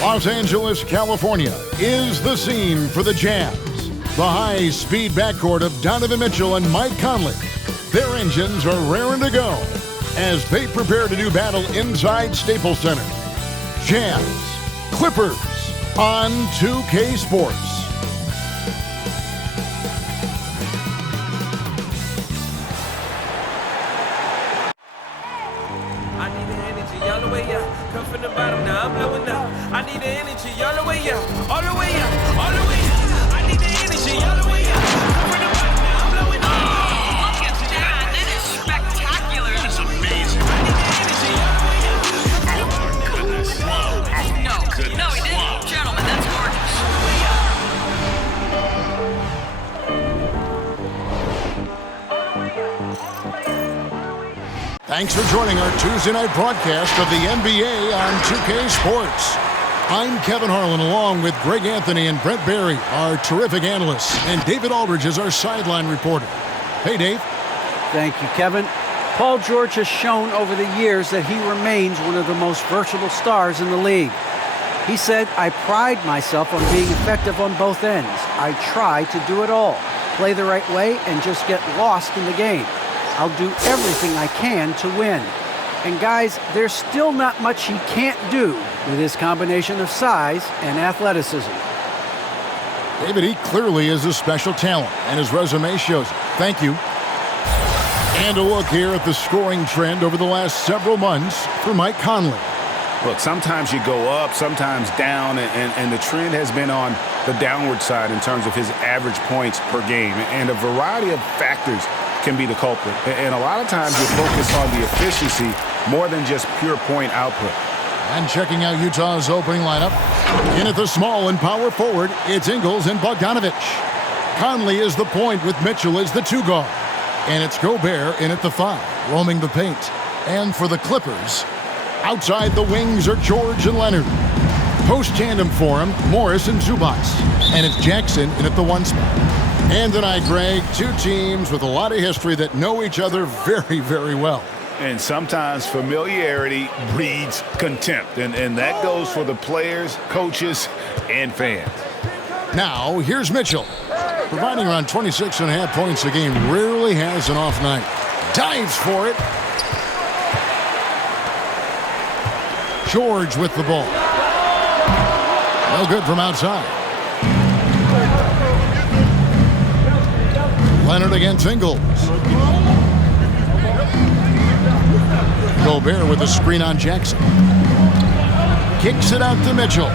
Los Angeles, California is the scene for the Jazz. The high-speed backcourt of Donovan Mitchell and Mike Conley. Their engines are raring to go as they prepare to do battle inside Staples Center. Jazz, Clippers on 2K Sports. I need the energy all the way up. Come from the bottom, now I'm blowing up. I need the energy all the way up. All the way up, all the way up. I need the energy all the way up. Come from the bottom, now I'm blowing up. Oh, look at that. That is spectacular. That's amazing. I need the energy all the way up. Oh, my goodness. Whoa. No, no, he didn't. Gentlemen, that's gorgeous. Thanks for joining our Tuesday night broadcast of the NBA on 2K Sports. I'm Kevin Harlan along with Greg Anthony and Brent Barry, our terrific analysts, and David Aldridge is our sideline reporter. Hey, Dave. Thank you, Kevin. Paul George has shown over the years that he remains one of the most versatile stars in the league. He said, "I pride myself on being effective on both ends. I try to do it all, play the right way, and just get lost in the game. I'll do everything I can to win." And guys, there's still not much he can't do with his combination of size and athleticism. David, he clearly is a special talent, and his resume shows it. Thank you. And a look here at the scoring trend over the last several months for Mike Conley. Look, sometimes you go up, sometimes down, and the trend has been on the downward side in terms of his average points per game. And a variety of factors can be the culprit. And a lot of times you focus on the efficiency more than just pure point output. And checking out Utah's opening lineup. In at the small and power forward, it's Ingles and Bogdanovic. Conley is the point with Mitchell as the 2 guard. And it's Gobert in at the 5, roaming the paint. And for the Clippers, outside the wings are George and Leonard. Post tandem for him, Morris and Zubac. And it's Jackson in at the 1 spot. And tonight, Greg, 2 teams with a lot of history that know each other very, very well. And sometimes familiarity breeds contempt. And that goes for the players, coaches, and fans. Now, here's Mitchell. Providing around 26.5 points a game, rarely has an off night. Dives for it. George with the ball. No good from outside. Leonard against Ingles. Gobert with a screen on Jackson. Kicks it out to Mitchell.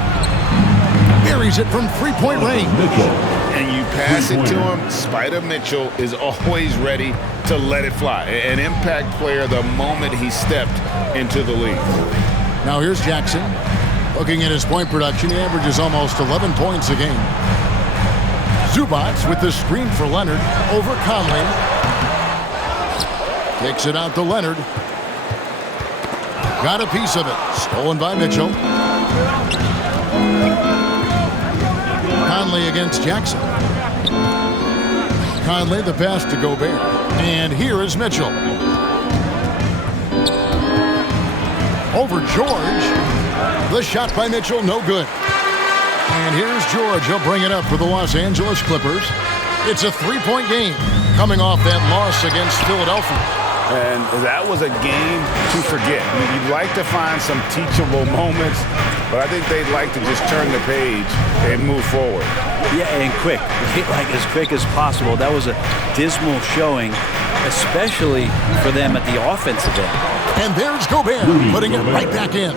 Buries it from three-point range. And you pass it to him. Spider Mitchell is always ready to let it fly. An impact player the moment he stepped into the league. Now here's Jackson. Looking at his point production, he averages almost 11 points a game. Zubac with the screen for Leonard over Conley. Takes it out to Leonard. Got a piece of it. Stolen by Mitchell. Conley against Jackson. Conley the pass to Gobert. And here is Mitchell. Over George. The shot by Mitchell, no good. And here's George. He'll bring it up for the Los Angeles Clippers. It's a 3-point game coming off that loss against Philadelphia. And that was a game to forget. You'd like to find some teachable moments, but I think they'd like to just turn the page and move forward. Yeah, and quick. Like as quick as possible. That was a dismal showing, especially for them at the offensive end. And there's Gobert putting it right back in.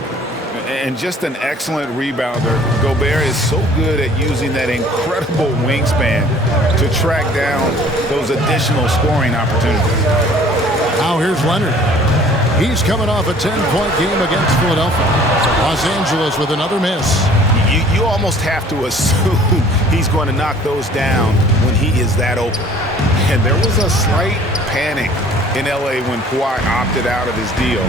And just an excellent rebounder. Gobert is so good at using that incredible wingspan to track down those additional scoring opportunities. Now here's Leonard. He's coming off a 10-point game against Philadelphia. Los Angeles with another miss. You almost have to assume he's going to knock those down when he is that open. And there was a slight panic in L.A. when Kawhi opted out of his deal.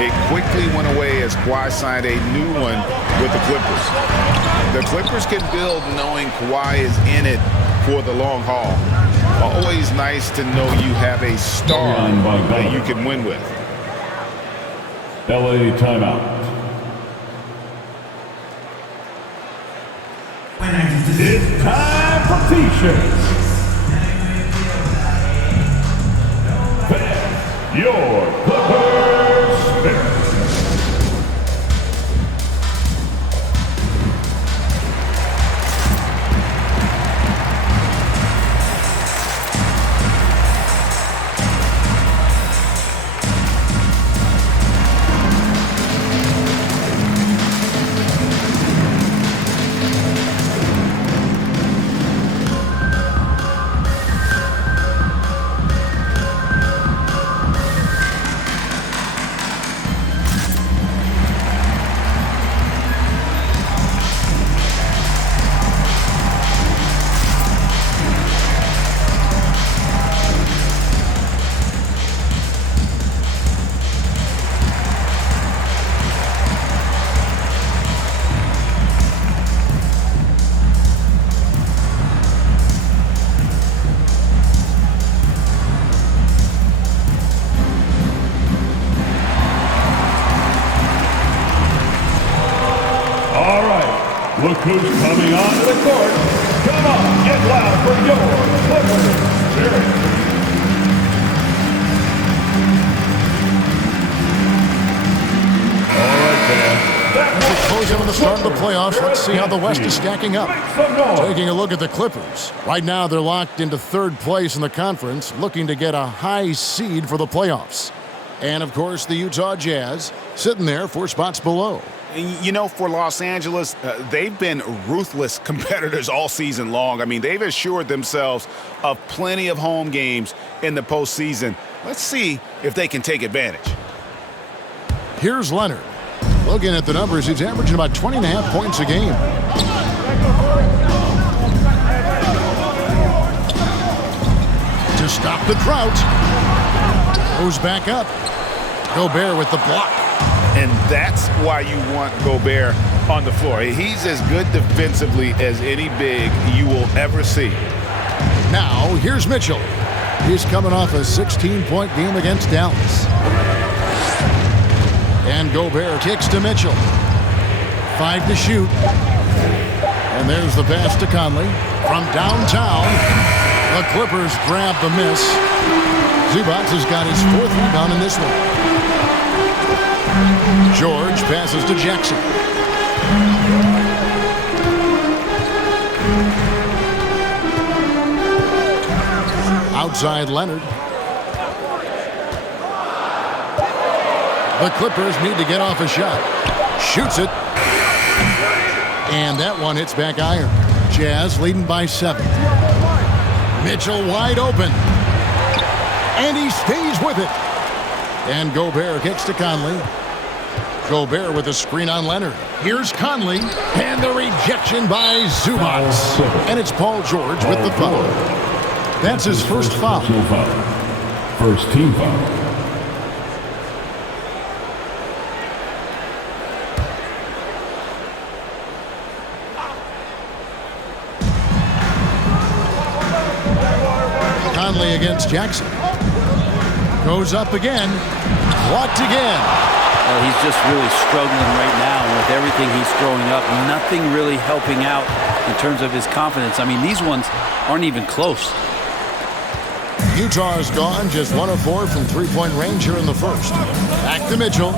It quickly went away as Kawhi signed a new one with the Clippers. The Clippers can build knowing Kawhi is in it for the long haul. Always nice to know you have a star that you can win with. LA timeout. It's time for T-shirts. Your Clippers spirit. Look who's coming onto the court. Come on, get loud for your Clippers spirit. All right, man. We're closing on the start of the playoffs. Let's see how the West is stacking up. Taking a look at the Clippers. Right now, they're locked into third place in the conference, looking to get a high seed for the playoffs. And, of course, the Utah Jazz sitting there 4 spots below. You know, for Los Angeles, they've been ruthless competitors all season long. I mean, they've assured themselves of plenty of home games in the postseason. Let's see if they can take advantage. Here's Leonard. Looking at the numbers, he's averaging about 20.5 points a game. To stop the drought. Goes back up. Gobert with the block. And that's why you want Gobert on the floor. He's as good defensively as any big you will ever see. Now, here's Mitchell. He's coming off a 16-point game against Dallas. And Gobert kicks to Mitchell. 5 to shoot. And there's the pass to Conley. From downtown, the Clippers grab the miss. Zubac has got his 4th rebound in this one. George passes to Jackson. Outside Leonard. The Clippers need to get off a shot. Shoots it. And that one hits back iron. Jazz leading by 7. Mitchell wide open. And he stays with it. And Gobert kicks to Conley. Gobert with a screen on Leonard. Here's Conley. And the rejection by Zubac. And it's Paul George with the foul. That's his first foul. First team foul. Conley against Jackson. Goes up again. Blocked again. Well, he's just really struggling right now. And with everything he's throwing up, nothing really helping out in terms of his confidence. I mean, these ones aren't even close. Utah is gone, just 1 of 4 from three-point range here in the first. Back to Mitchell.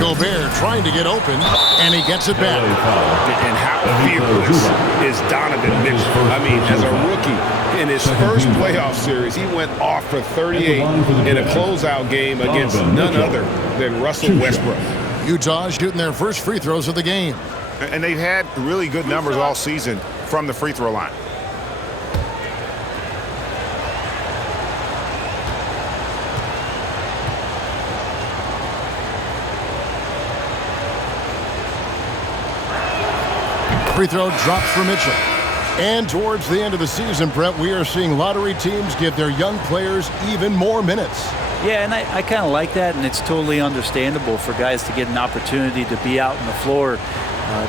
Gobert trying to get open, and he gets it back. And how fearless is Donovan Mitchell? I mean, as a rookie, in his first playoff series, he went off for 38 in a closeout game against none other than Russell Westbrook. Utah shooting their first free throws of the game. And they've had really good numbers all season from the free throw line. Free throw drops for Mitchell. And towards the end of the season, Brett, we are seeing lottery teams give their young players even more minutes. Yeah, and I kind of like that, and it's totally understandable for guys to get an opportunity to be out on the floor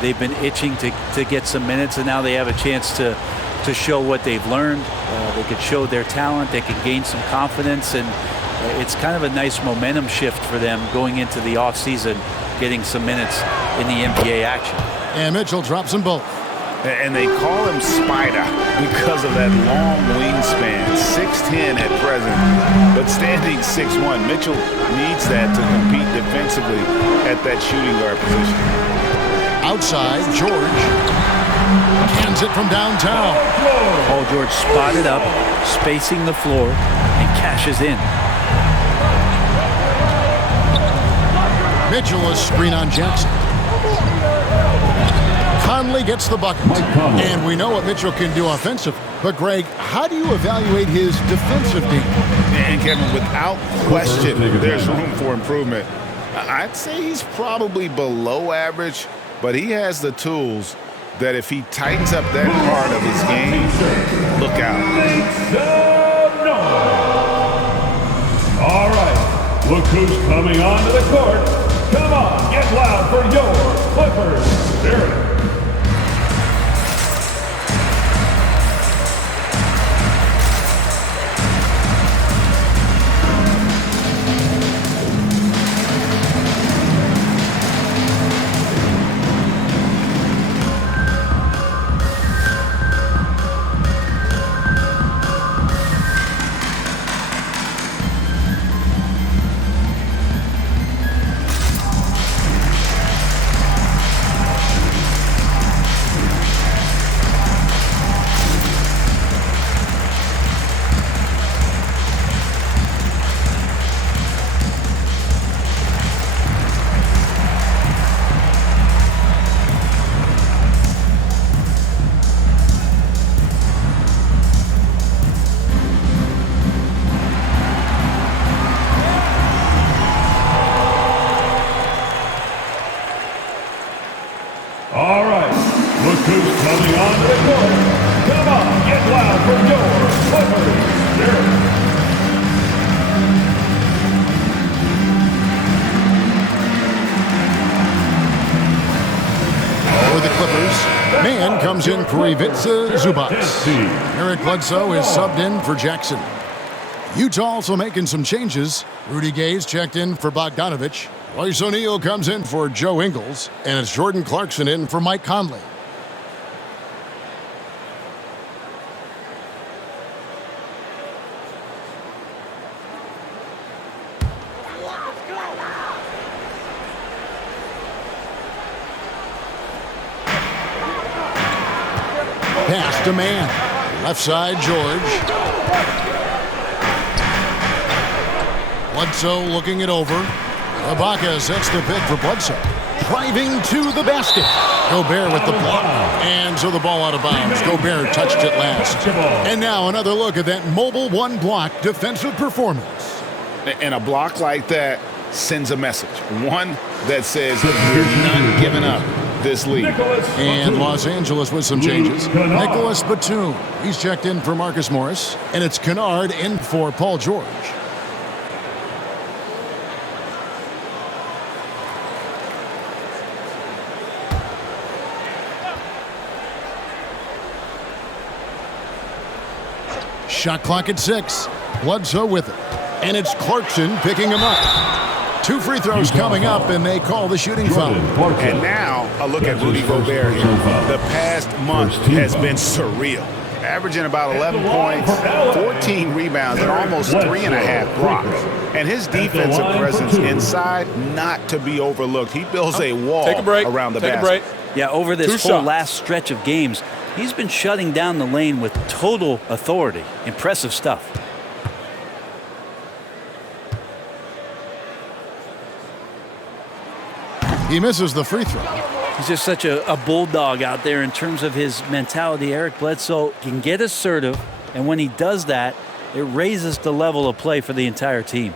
They've been itching to get some minutes, and now they have a chance to show what they've learned. They could show their talent. They could gain some confidence, and it's kind of a nice momentum shift for them going into the offseason, getting some minutes in the NBA action. And Mitchell drops them both. And they call him Spider because of that long wingspan, 6'10" at present, but standing 6'1". Mitchell needs that to compete defensively at that shooting guard position. Outside, George hands it from downtown. Paul George spotted up, spacing the floor, and cashes in. Mitchell a screen on Jackson. Conley gets the bucket. And we know what Mitchell can do offensively. But, Greg, how do you evaluate his defensive deep? And, Kevin, without question, there's room for improvement. I'd say he's probably below average, but he has the tools that if he tightens up that part of his game, look out. All right, look who's coming onto the court. Come on, get loud for your Clippers. Derek. All right, look who's coming onto the court. Come on, get loud for your Clippers. Derek. For the Clippers, man comes in for Ivica Zubac. Eric Bledsoe is subbed in for Jackson. Utah also making some changes. Rudy Gay's checked in for Bogdanovic. Royce O'Neal comes in for Joe Ingles, and it's Jordan Clarkson in for Mike Conley. Pass to man. Left side, George. Bledsoe looking it over. Ibaka sets the pick for Bledsoe. Driving to the basket. Gobert with the block. And so the ball out of bounds. Gobert touched it last. And now another look at that mobile one block defensive performance. And a block like that sends a message. One that says you're not giving up this league. And Los Angeles with some changes. Nicholas Batum. He's checked in for Marcus Morris. And it's Kennard in for Paul George. Shot clock at 6. Bledsoe with it. And it's Clarkson picking him up. 2 free throws coming up, and they call the shooting foul. And now a look at Rudy Gobert here. The past month has been surreal. Averaging about 11 points, 14 rebounds, and almost 3.5 blocks. And his defensive presence inside, not to be overlooked. He builds a wall around the basket. Yeah, over this whole last stretch of games, he's been shutting down the lane with total authority. Impressive stuff. He misses the free throw. He's just such a bulldog out there in terms of his mentality. Eric Bledsoe can get assertive, and when he does that, it raises the level of play for the entire team.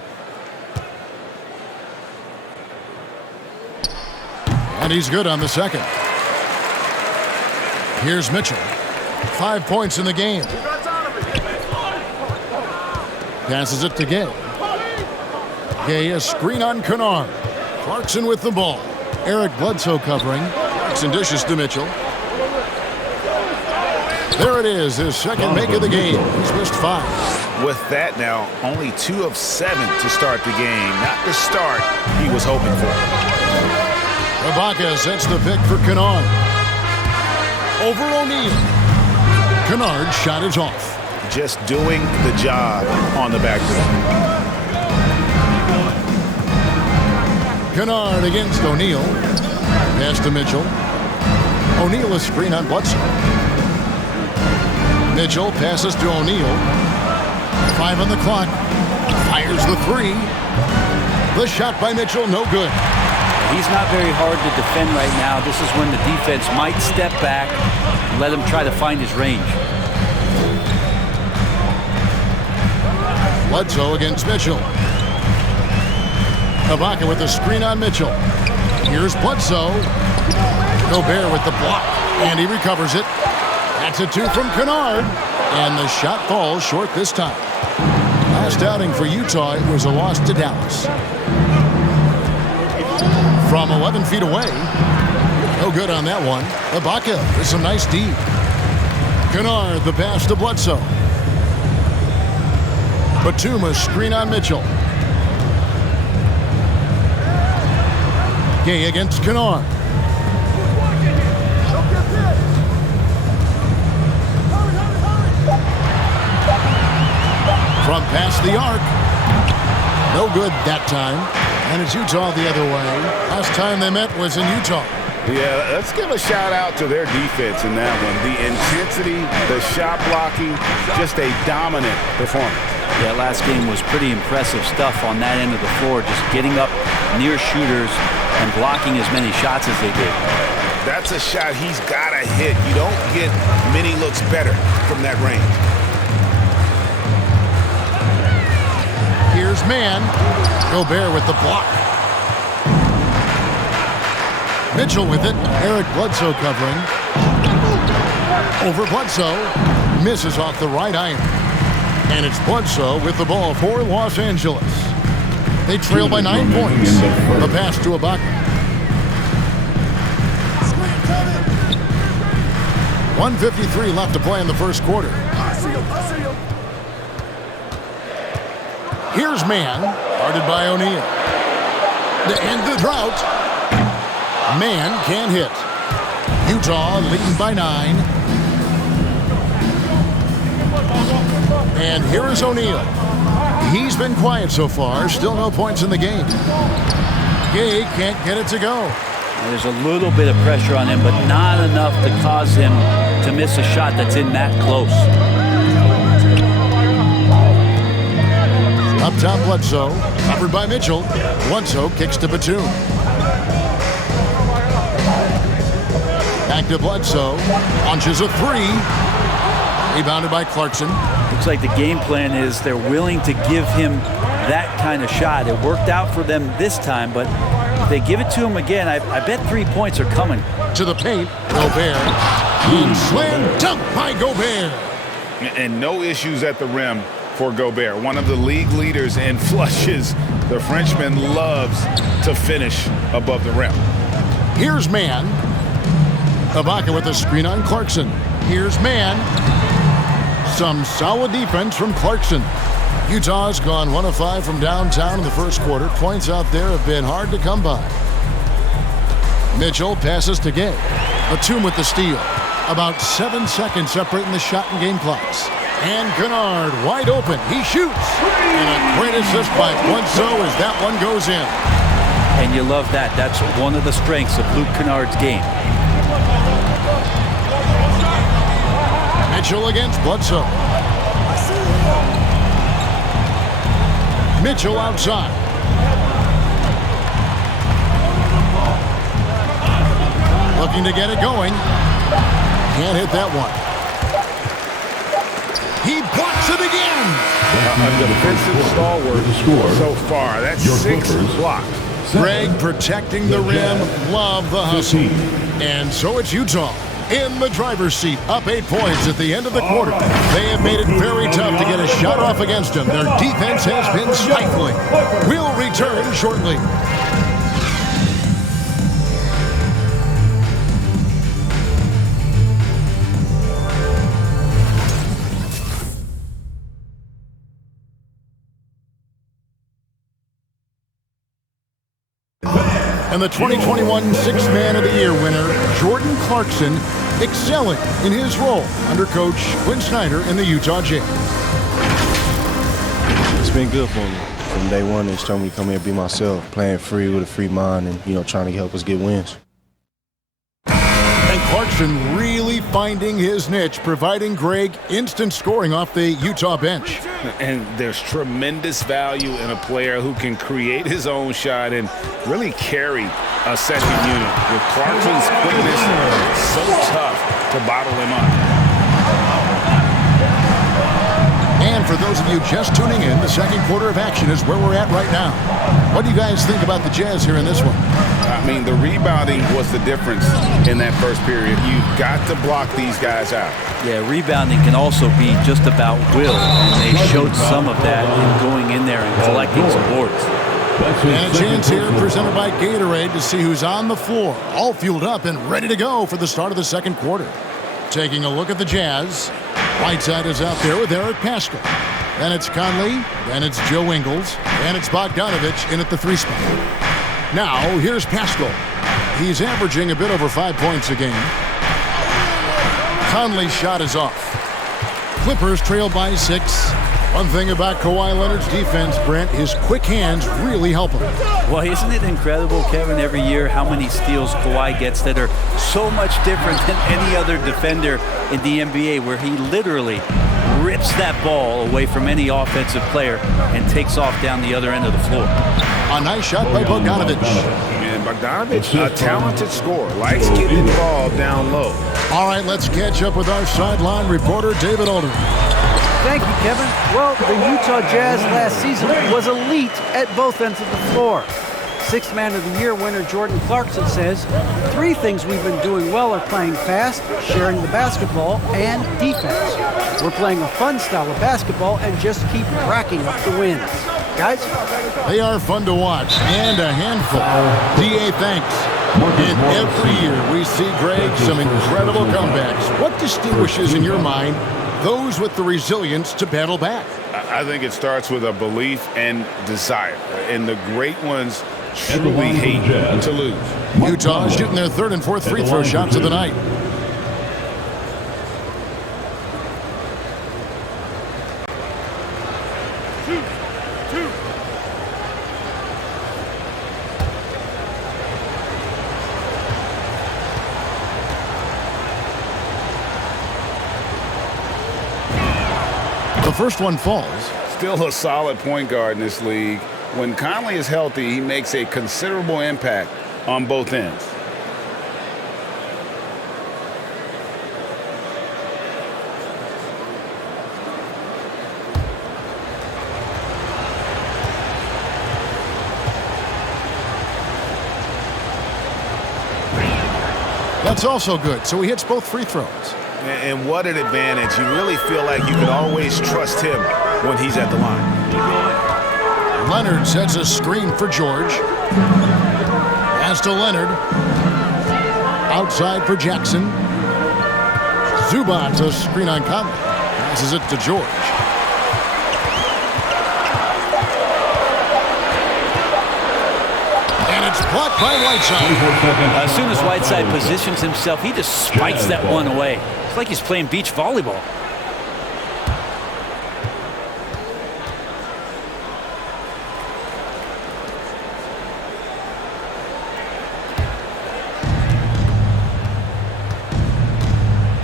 And he's good on the second. Here's Mitchell. 5 points in the game. Passes it to Gay. Gay, a screen on Kennard. Clarkson with the ball. Eric Bledsoe covering. Kicks and dishes to Mitchell. There it is, his second make of the game. He's missed 5. With that now, only 2 of 7 to start the game. Not the start he was hoping for. Ibaka sets the pick for Kennard. Over O'Neal. Kennard's shot is off. Just doing the job on the backboard. Kennard against O'Neal. Pass to Mitchell. O'Neal is screen on Bledsoe. Mitchell passes to O'Neal. 5 on the clock. Fires the 3. The shot by Mitchell, no good. He's not very hard to defend right now. This is when the defense might step back and let him try to find his range. Bledsoe against Mitchell. Ibaka with the screen on Mitchell. Here's Bledsoe. Gobert with the block, and he recovers it. That's a 2 from Kennard, and the shot falls short this time. Last outing for Utah, it was a loss to Dallas. From 11 feet away, no good on that one. Ibaka with some nice D. Kennard, the pass to Bledsoe. Batum, screen on Mitchell. Gay against Kennard. From past the arc. No good that time. And it's Utah the other way. Last time they met was in Utah. Yeah, let's give a shout out to their defense in that one. The intensity, the shot blocking, just a dominant performance. Yeah, last game was pretty impressive stuff on that end of the floor, just getting up near shooters and blocking as many shots as they did. That's a shot he's got to hit. You don't get many looks better from that range. Here's man. Gobert with the block. Mitchell with it. Eric Bledsoe covering. Over Bledsoe. Misses off the right iron. And it's Bledsoe with the ball for Los Angeles. They trail by 9 points. The pass to Ibaka. 1:53 left to play in the first quarter. Here's man, guarded by O'Neal. To end the drought. Man can't hit. Utah leading by 9. And here is O'Neal. He's been quiet so far. Still no points in the game. Gay can't get it to go. There's a little bit of pressure on him, but not enough to cause him to miss a shot that's in that close. Up top, Bledsoe. Covered by Mitchell. Bledsoe kicks to Batum. Back to Bledsoe. Launches a 3. Rebounded by Clarkson. Looks like the game plan is they're willing to give him that kind of shot. It worked out for them this time, but if they give it to him again, I bet 3 points are coming. To the paint, Gobert. And slam dunk by Gobert. And no issues at the rim for Gobert. One of the league leaders in flushes. The Frenchman loves to finish above the rim. Here's man. Ibaka with a screen on Clarkson. Here's man. Some solid defense from Clarkson. Utah's gone 1 of 5 from downtown in the first quarter. Points out there have been hard to come by. Mitchell passes to Gay. Batum with the steal. About 7 seconds separating the shot and game clocks. And Kennard wide open. He shoots. And a great assist by Bledsoe as that one goes in. And you love that. That's one of the strengths of Luke Kennard's game. Mitchell against Bledsoe. Mitchell outside. Looking to get it going. Can't hit that one. He blocks it again. A defensive stalwart so far. That's 6 blocks. Greg protecting the rim. Love the hustle. And so it's Utah in the driver's seat, up 8 points at the end of the quarter. They have made it very tough to get a shot off against them. Their defense has been stifling. We'll return shortly. And the 2021 Sixth Man of the Year winner, Jordan Clarkson, excelling in his role under Coach Quinn Snyder in the Utah Jazz. It's been good for me. From day one, they told me to come here and be myself, playing free with a free mind and, trying to help us get wins. And Clarkson really finding his niche, providing Greg instant scoring off the Utah bench. And there's tremendous value in a player who can create his own shot and really carry a second unit. With Clarkson's quickness, so tough to bottle him up. And for those of you just tuning in, the second quarter of action is where we're at right now. What do you guys think about the Jazz here in this one? I mean, the rebounding was the difference in that first period. You've got to block these guys out. Yeah, rebounding can also be just about will, and they showed some of that in going in there and collecting some boards. And a chance here presented by Gatorade to see who's on the floor, all fueled up and ready to go for the start of the second quarter. Taking a look at the Jazz, Whiteside is out there with Eric Paschall. Then it's Conley, then it's Joe Ingles, and it's Bogdanovic in at the 3 spot. Now, here's Paschall. He's averaging a bit over 5 points a game. Conley's shot is off. Clippers trail by 6. One thing about Kawhi Leonard's defense, Brent, his quick hands really help him. Well, isn't it incredible, Kevin, every year how many steals Kawhi gets that are so much different than any other defender in the NBA, where he literally rips that ball away from any offensive player and takes off down the other end of the floor. A nice shot by Bogdanovic. And Bogdanovic, a talented scorer, likes getting the ball down low. All right, let's catch up with our sideline reporter, David Alder. Thank you, Kevin. Well, the Utah Jazz last season was elite at both ends of the floor. Sixth Man of the Year winner Jordan Clarkson says, 3 things we've been doing well are playing fast, sharing the basketball, and defense. We're playing a fun style of basketball and just keep racking up the wins. Guys? They are fun to watch and a handful. DA, thanks. And every year we see, Greg, some incredible comebacks. What distinguishes, in your mind, those with the resilience to battle back? I think it starts with a belief and desire. And the great ones truly hate to lose. Utah shooting their 3rd and 4th free throw shots of the night. The first one falls. Still a solid point guard in this league. When Conley is healthy, he makes a considerable impact on both ends. That's also good. So he hits both free throws. And what an advantage. You really feel like you can always trust him when he's at the line. Leonard sets a screen for George. Pass to Leonard. Outside for Jackson. Zubac, a screen on Conley. Passes it to George. And it's blocked by Whiteside. As soon as Whiteside positions himself, he just spikes that one away. It's like he's playing beach volleyball.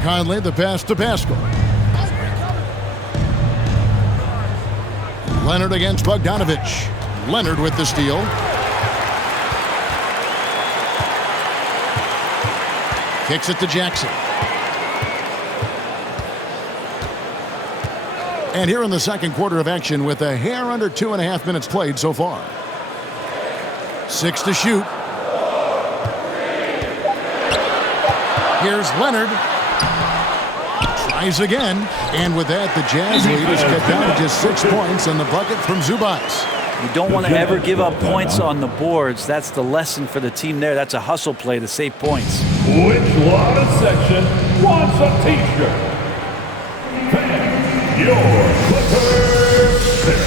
Conley, the pass to Paschall. Leonard against Bogdanovic. Leonard with the steal. Kicks it to Jackson. And here in the second quarter of action with a hair under 2.5 minutes played so far. 6 to shoot. Here's Leonard. Tries again. And with that, the Jazz lead is cut down to just 6 points and the bucket from Zubac. You don't want to ever give up points on the boards. That's the lesson for the team there. That's a hustle play to save points. Which Lotta section wants a t-shirt? Your Clippers pick.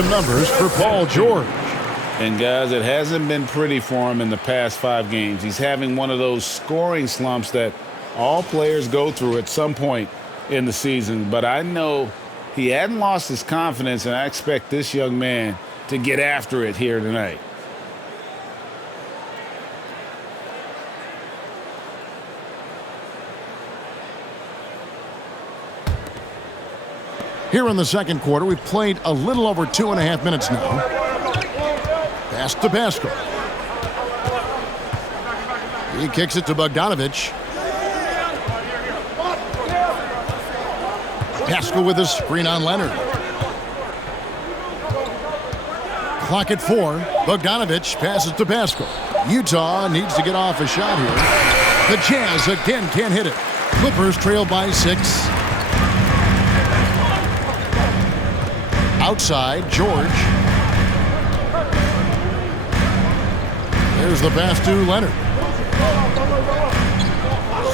some numbers for Paul George. And guys, it hasn't been pretty for him in the past 5 games. He's having one of those scoring slumps that all players go through at some point in the season. But I know he hadn't lost his confidence, and I expect this young man to get after it here tonight. Here in the second quarter, we've played a little over 2.5 minutes now. Pass to Pascal. He kicks it to Bogdanovic. Pascal with a screen on Leonard. Clock at 4. Bogdanovic passes to Pascal. Utah needs to get off a shot here. The Jazz again can't hit it. Clippers trail by 6. Outside, George. There's the pass to Leonard.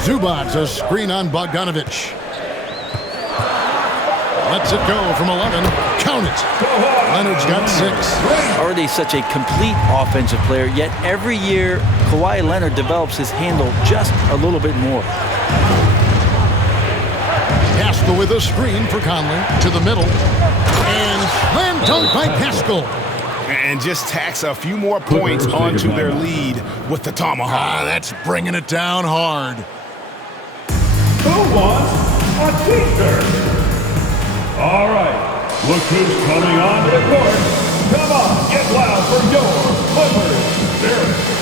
Zubac's a screen on Bogdanovic. Lets it go from 11. Count it. Leonard's got 6. Already such a complete offensive player, yet every year Kawhi Leonard develops his handle just a little bit more. Pascal with a screen for Conley to the middle. And slam dunk by Pascal. And just tacks a few more points onto their lead with the tomahawk. That's bringing it down hard. Who wants a t-shirt? All right, look who's coming onto the court. Come on, get loud for your Clippers. Dirk.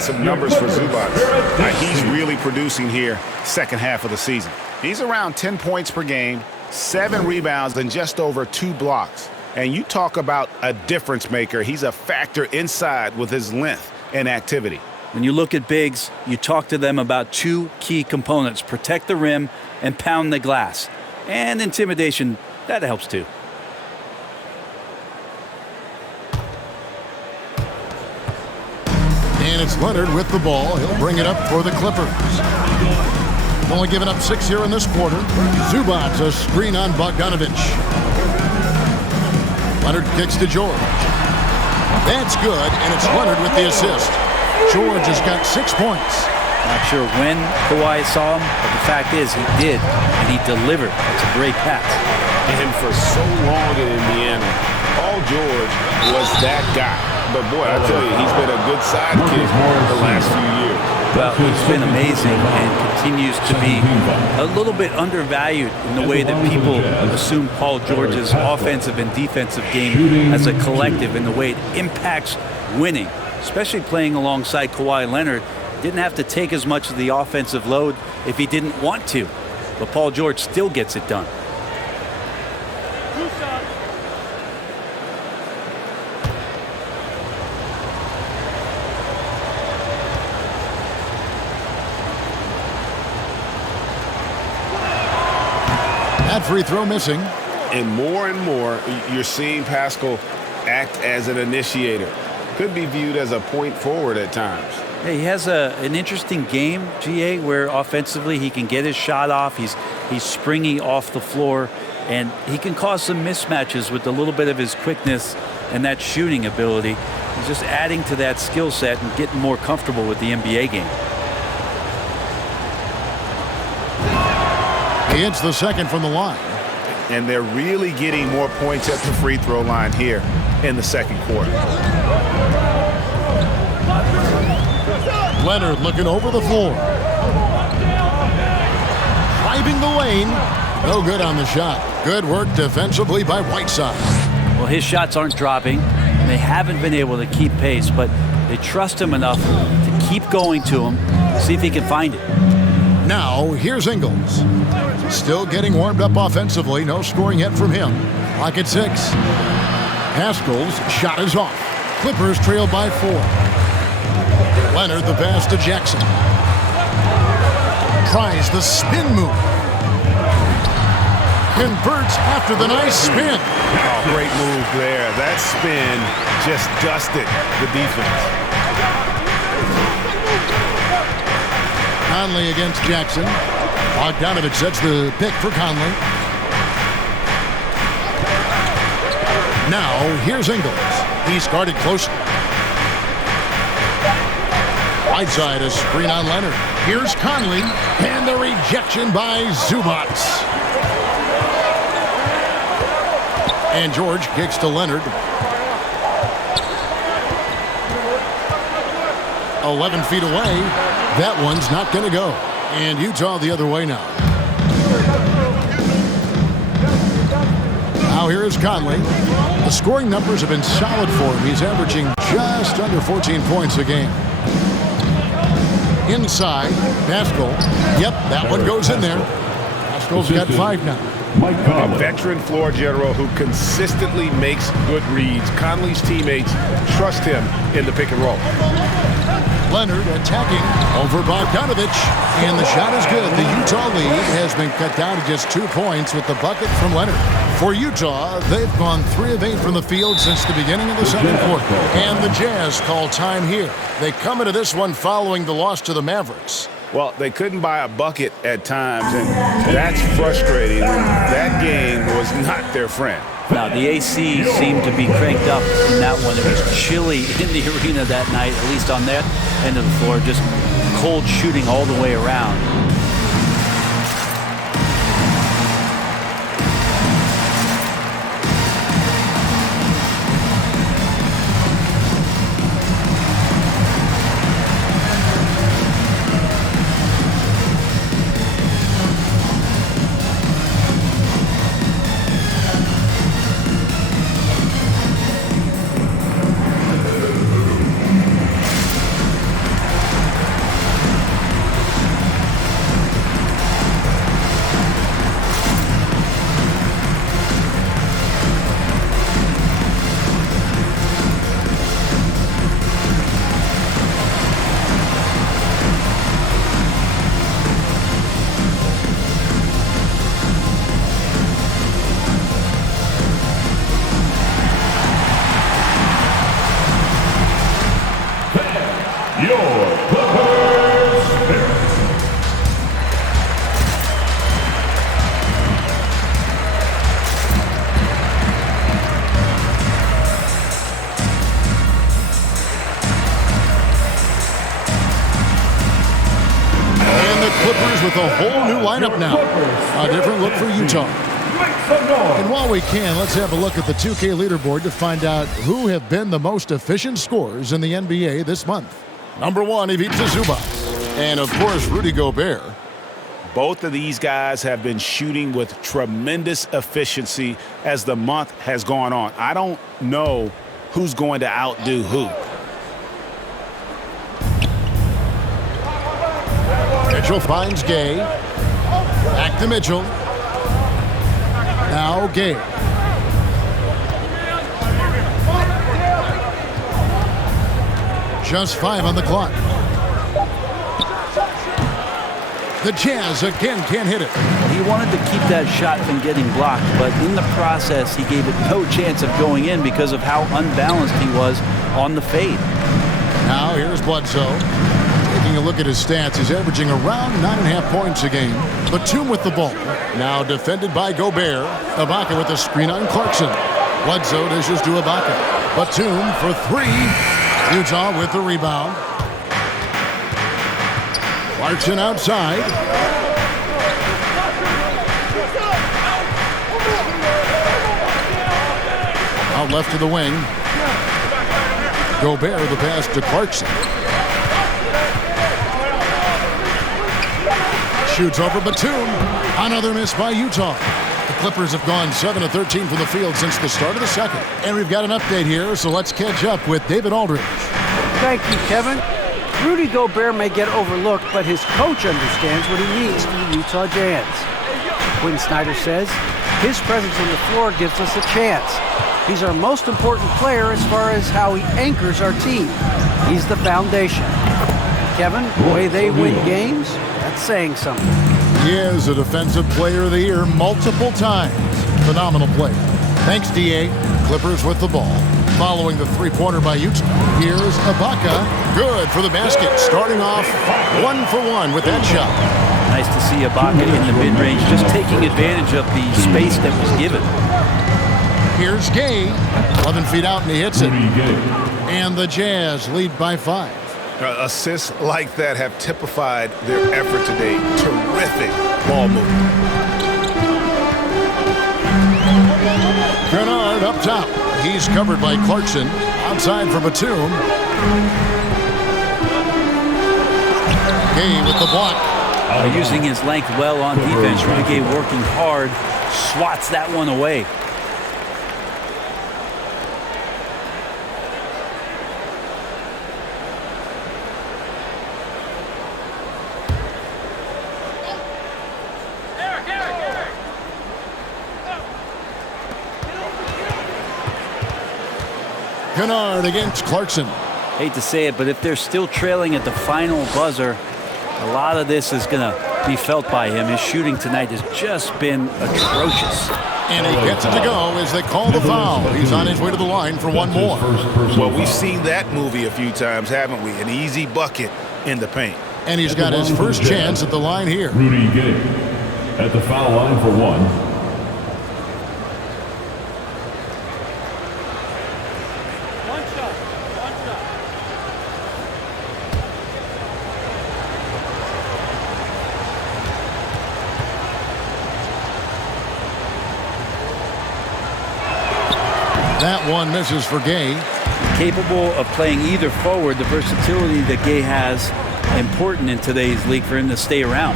Some numbers for Zubac. He's really producing here second half of the season. He's around 10 points per game, 7 rebounds, and just over 2 blocks. And you talk about a difference maker. He's a factor inside with his length and activity. When you look at bigs, you talk to them about 2 key components: protect the rim and pound the glass. And intimidation, that helps too. And it's Leonard with the ball. He'll bring it up for the Clippers. Only giving up 6 here in this quarter. Zubac's a screen on Bogdanovic. Leonard kicks to George. That's good, and it's Leonard with the assist. George has got 6 points. Not sure when Kawhi saw him, but the fact is he did, and he delivered. It's a great pass. And for so long in Indiana, Paul George was that guy. But, boy, I tell you, he's been a good sidekick the last few years. Well, he's been amazing and continues to be a little bit undervalued in the way that people assume Paul George's offensive and defensive game as a collective, and the way it impacts winning, especially playing alongside Kawhi Leonard. Didn't have to take as much of the offensive load if he didn't want to. But Paul George still gets it done. That free throw missing. And more, you're seeing Pascal act as an initiator. Could be viewed as a point forward at times. Yeah, he has an interesting game, GA, where offensively he can get his shot off. He's He's springy off the floor, and he can cause some mismatches with a little bit of his quickness and that shooting ability. He's just adding to that skill set and getting more comfortable with the NBA game. He hits the second from the line. And they're really getting more points at the free throw line here in the second quarter. Leonard looking over the floor. Driving the lane. No good on the shot. Good work defensively by Whiteside. Well, his shots aren't dropping, and they haven't been able to keep pace, but they trust him enough to keep going to him, see if he can find it. Now, here's Ingles. Still getting warmed up offensively. No scoring yet from him. Clock at 6. Haskell's shot is off. Clippers trail by 4. Leonard the pass to Jackson. Tries the spin move. Converts after the nice spin. Oh, great move there. That spin just dusted the defense. Conley against Jackson. Bogdanovich sets the pick for Conley. Now, here's Ingles. He's guarded closely. Whiteside, a screen on Leonard. Here's Conley, and the rejection by Zubac. And George kicks to Leonard. 11 feet away. That one's not going to go. And Utah the other way now. Now here is Conley. The scoring numbers have been solid for him. He's averaging just under 14 points a game. Inside, Haskell. Yep, that one goes in there. Haskell's got 5 now. A veteran floor general who consistently makes good reads. Conley's teammates trust him in the pick and roll. Leonard attacking over Bogdanovich, and the shot is good. The Utah lead has been cut down to just 2 points with the bucket from Leonard. For Utah, they've gone 3 of 8 from the field since the beginning of the second quarter. And the Jazz call time here. They come into this one following the loss to the Mavericks. Well, they couldn't buy a bucket at times, and that's frustrating when that game was not their friend. Now, the AC seemed to be cranked up in that one. It was chilly in the arena that night, at least on that end of the floor, just cold shooting all the way around. With a whole new lineup now. A different look for Utah. And while we can, let's have a look at the 2K leaderboard to find out who have been the most efficient scorers in the NBA this month. Number 1, Ivica Zubac. And, of course, Rudy Gobert. Both of these guys have been shooting with tremendous efficiency as the month has gone on. I don't know who's going to outdo who. Mitchell finds Gay. Back to Mitchell. Now Gay. Just 5 on the clock. The Jazz again can't hit it. He wanted to keep that shot from getting blocked, but in the process, he gave it no chance of going in because of how unbalanced he was on the fade. Now here's Bledsoe. Taking a look at his stats, he's averaging around 9.5 points a game. Batum with the ball. Now defended by Gobert. Ibaka with the screen on Clarkson. Bledsoe dishes to Ibaka. Batum for three. Utah with the rebound. Clarkson outside. Out left to the wing. Gobert the pass to Clarkson. Shoots over Batum. Another miss by Utah. The Clippers have gone 7 of 13 from the field since the start of the second. And we've got an update here, so let's catch up with David Aldridge. Thank you, Kevin. Rudy Gobert may get overlooked, but his coach understands what he needs for the Utah Jazz. Quinn Snyder says, his presence on the floor gives us a chance. He's our most important player as far as how he anchors our team. He's the foundation. Kevin, the way they win games, that's saying something. He is a Defensive Player of the Year multiple times. Phenomenal play. Thanks, D.A. Clippers with the ball. Following the three-pointer by Utah. Here's Ibaka. Good for the basket. Starting off 1 for 1 with that shot. Nice to see Ibaka in the mid-range, just taking advantage of the space that was given. Here's Gay. 11 feet out, and he hits it. And the Jazz lead by 5. Assists like that have typified their effort today. Terrific ball movement. Kennard up top. He's covered by Clarkson. Outside for Batum. Gay with the block. Using his length well on defense. Rudy Gay working hard. Swats that one away. Kennard against Clarkson. Hate to say it, but if they're still trailing at the final buzzer, a lot of this is going to be felt by him. His shooting tonight has just been atrocious. And he gets it to go as they call the foul. He's on his way to the line for one more. Well, we've seen that movie a few times, haven't we? An easy bucket in the paint. And he's got his first chance at the line here. Rudy Gay at the foul line for one. That one misses for Gay. Capable of playing either forward, the versatility that Gay has, important in today's league for him to stay around.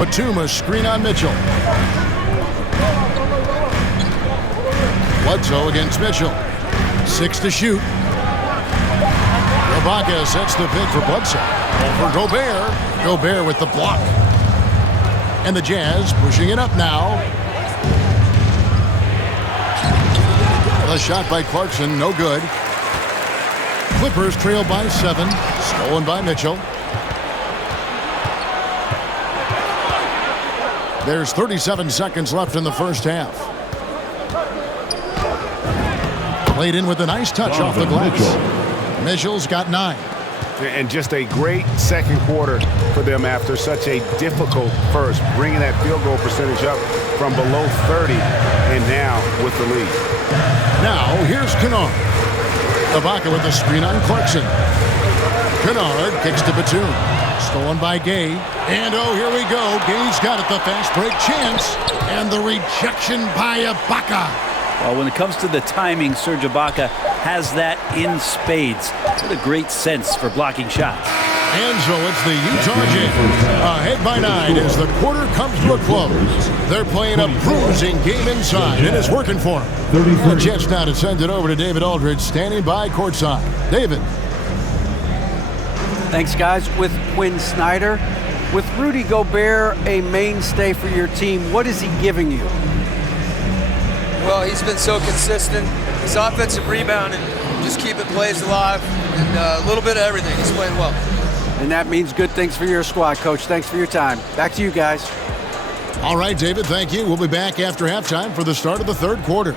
Batum, a screen on Mitchell. Bledsoe against Mitchell. 6 to shoot. Ibaka sets the pick for Bledsoe. Over Gobert. Gobert with the block. And the Jazz pushing it up now. The shot by Clarkson, no good. Clippers trail by 7. Stolen by Mitchell. There's 37 seconds left in the first half. Played in with a nice touch off the glass. Mitchell's got 9. And just a great second quarter for them after such a difficult first, bringing that field goal percentage up from below 30 and now with the lead. Now here's Kennard. Ibaka with the screen on Clarkson. Kennard kicks to Batum. Stolen by Gay. And oh, here we go. Gay's got it, the fast break chance. And the rejection by Ibaka. Well, when it comes to the timing, Serge Ibaka has that in spades. What a great sense for blocking shots. And so it's the Utah Jazz ahead by 9 as the quarter comes to a close. They're playing a bruising game inside, and it's working for them. The Jets now to send it over to David Aldridge, standing by courtside. David. Thanks, guys. With Quinn Snyder, with Rudy Gobert a mainstay for your team, what is he giving you? Well, he's been so consistent. His offensive rebound and just keeping plays alive, and a little bit of everything. He's playing well. And that means good things for your squad, Coach. Thanks for your time. Back to you guys. All right, David, thank you. We'll be back after halftime for the start of the third quarter.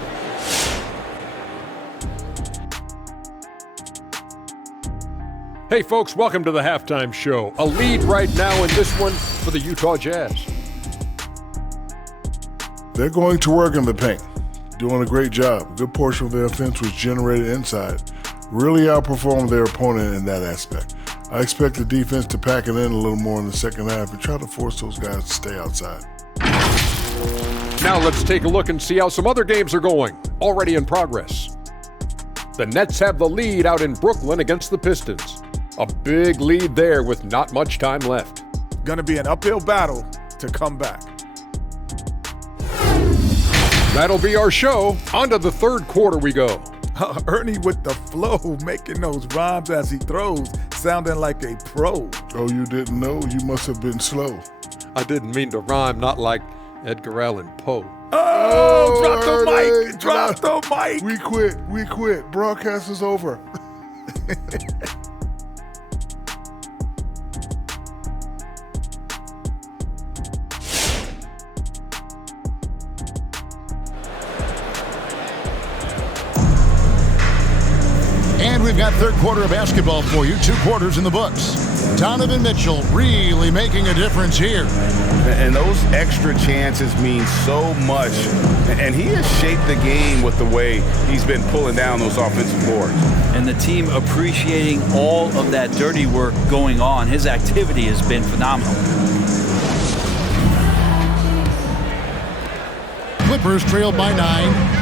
Hey folks, welcome to the halftime show. A lead right now in this one for the Utah Jazz. They're going to work in the paint, doing a great job. A good portion of their offense was generated inside. Really outperformed their opponent in that aspect. I expect the defense to pack it in a little more in the second half and try to force those guys to stay outside. Now let's take a look and see how some other games are going, already in progress. The Nets have the lead out in Brooklyn against the Pistons. A big lead there with not much time left. Gonna be an uphill battle to come back. That'll be our show. On to the third quarter we go. Ernie with the flow, making those rhymes as he throws, sounding like a pro. Oh, you didn't know? You must have been slow. I didn't mean to rhyme, not like Edgar Allan Poe. Oh, drop the mic! Drop the mic! We quit. Broadcast is over. And we've got third quarter of basketball for you. 2 quarters in the books. Donovan Mitchell really making a difference here. And those extra chances mean so much. And he has shaped the game with the way he's been pulling down those offensive boards. And the team appreciating all of that dirty work going on. His activity has been phenomenal. Clippers trailed by 9.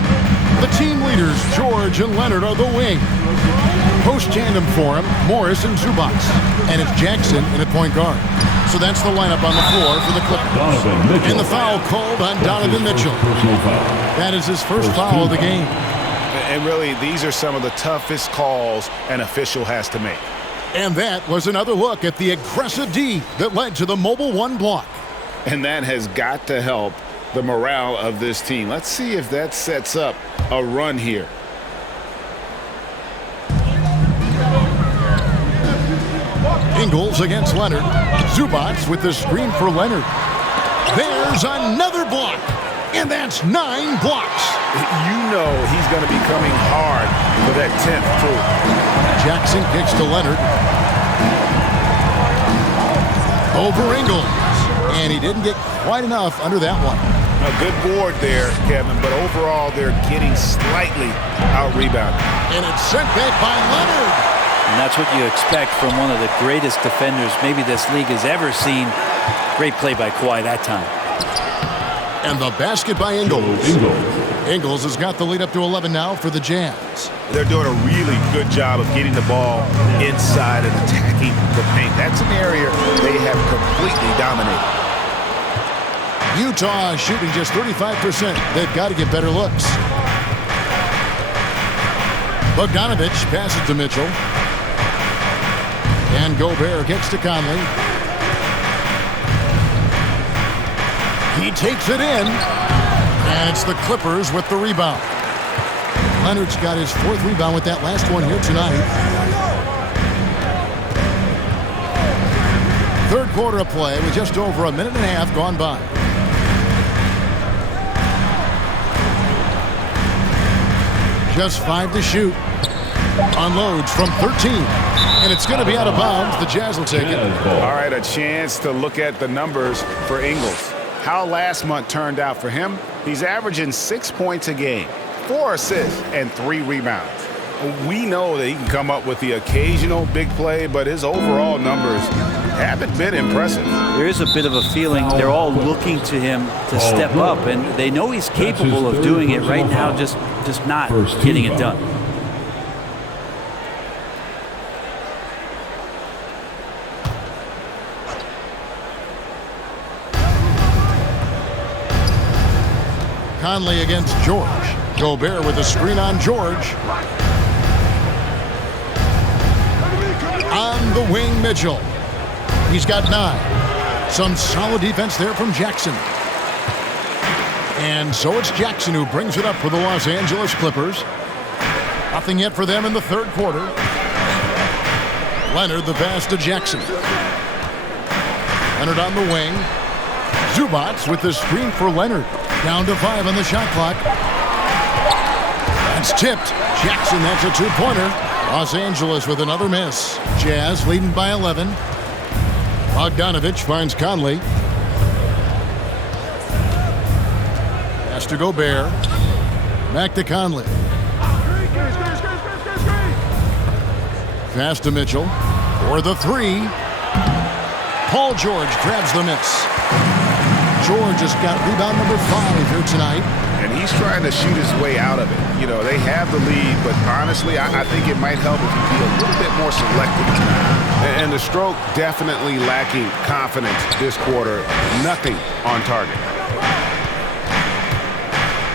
The team leaders, George and Leonard, are the wing. Post tandem for him, Morris and Zubac. And it's Jackson in at point guard. So that's the lineup on the floor for the Clippers. And the foul called on Donovan Mitchell. That is his first foul of the game. And really, these are some of the toughest calls an official has to make. And that was another look at the aggressive D that led to the Mobile One block. And that has got to help the morale of this team. Let's see if that sets up a run here. Ingles against Leonard. Zubac with the screen for Leonard. There's another block. And that's 9 blocks. You know he's going to be coming hard for that 10th too. Jackson kicks to Leonard. Over Ingles. And he didn't get quite enough under that one. A good board there, Kevin, but overall they're getting slightly out-rebounded. And it's sent back by Leonard. And that's what you expect from one of the greatest defenders maybe this league has ever seen. Great play by Kawhi that time. And the basket by Ingles. Ingles has got the lead up to 11 now for the Jazz. They're doing a really good job of getting the ball inside and attacking the paint. That's an area they have completely dominated. Utah shooting just 35%. They've got to get better looks. Bogdanovich passes to Mitchell. And Gobert kicks to Conley. He takes it in. And it's the Clippers with the rebound. Leonard's got his 4th rebound with that last one here tonight. Third quarter of play with just over a minute and a half gone by. Just 5 to shoot. Unloads from 13. And it's going to be out of bounds. The Jazz will take it. All right, a chance to look at the numbers for Ingles. How last month turned out for him. He's averaging 6 points a game, 4 assists, and 3 rebounds. We know that he can come up with the occasional big play, but his overall numbers haven't been impressive. There is a bit of a feeling they're all looking to him to step up, and they know he's capable of doing it right now, just not getting it done. Conley against George. Gobert with a screen on George. On the wing, Mitchell. He's got 9. Some solid defense there from Jackson. And so it's Jackson who brings it up for the Los Angeles Clippers. Nothing yet for them in the third quarter. Leonard the pass to Jackson. Leonard on the wing. Zubac with the screen for Leonard. Down to 5 on the shot clock. That's tipped. Jackson, that's a 2-pointer. Los Angeles with another miss. Jazz leading by 11. Bogdanovich finds Conley. Pass to Gobert. Back to Conley. Pass to Mitchell. For the three. Paul George grabs the miss. George has got rebound number 5 here tonight. And he's trying to shoot his way out of it. You know, they have the lead, but honestly, I think it might help if he be a little bit more selective tonight. And the stroke definitely lacking confidence this quarter. Nothing on target.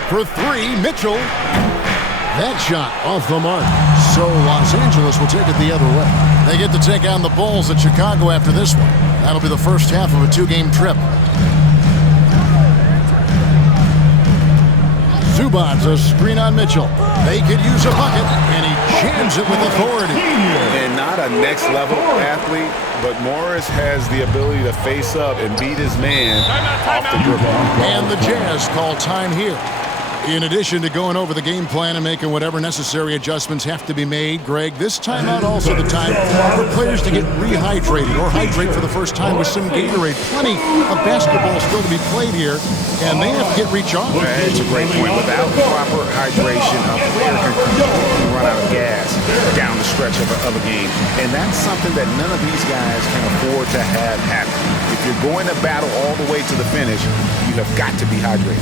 For 3, Mitchell. That shot off the mark. So Los Angeles will take it the other way. They get to take on the Bulls at Chicago after this one. That'll be the first half of a 2-game trip. Zubac's a screen on Mitchell. They could use a bucket, and he jams it with authority. And not a next-level athlete, but Morris has the ability to face up and beat his man off the dribble. And the Jazz call time here. In addition to going over the game plan and making whatever necessary adjustments have to be made, Greg, this timeout also the time for players to get rehydrated or hydrate for the first time with some Gatorade. Plenty of basketball still to be played here, and they have to get recharged. That's a great point. Without proper hydration, a player can run out of gas down the stretch of a game. And that's something that none of these guys can afford to have happen. If you're going to battle all the way to the finish, you have got to be hydrated.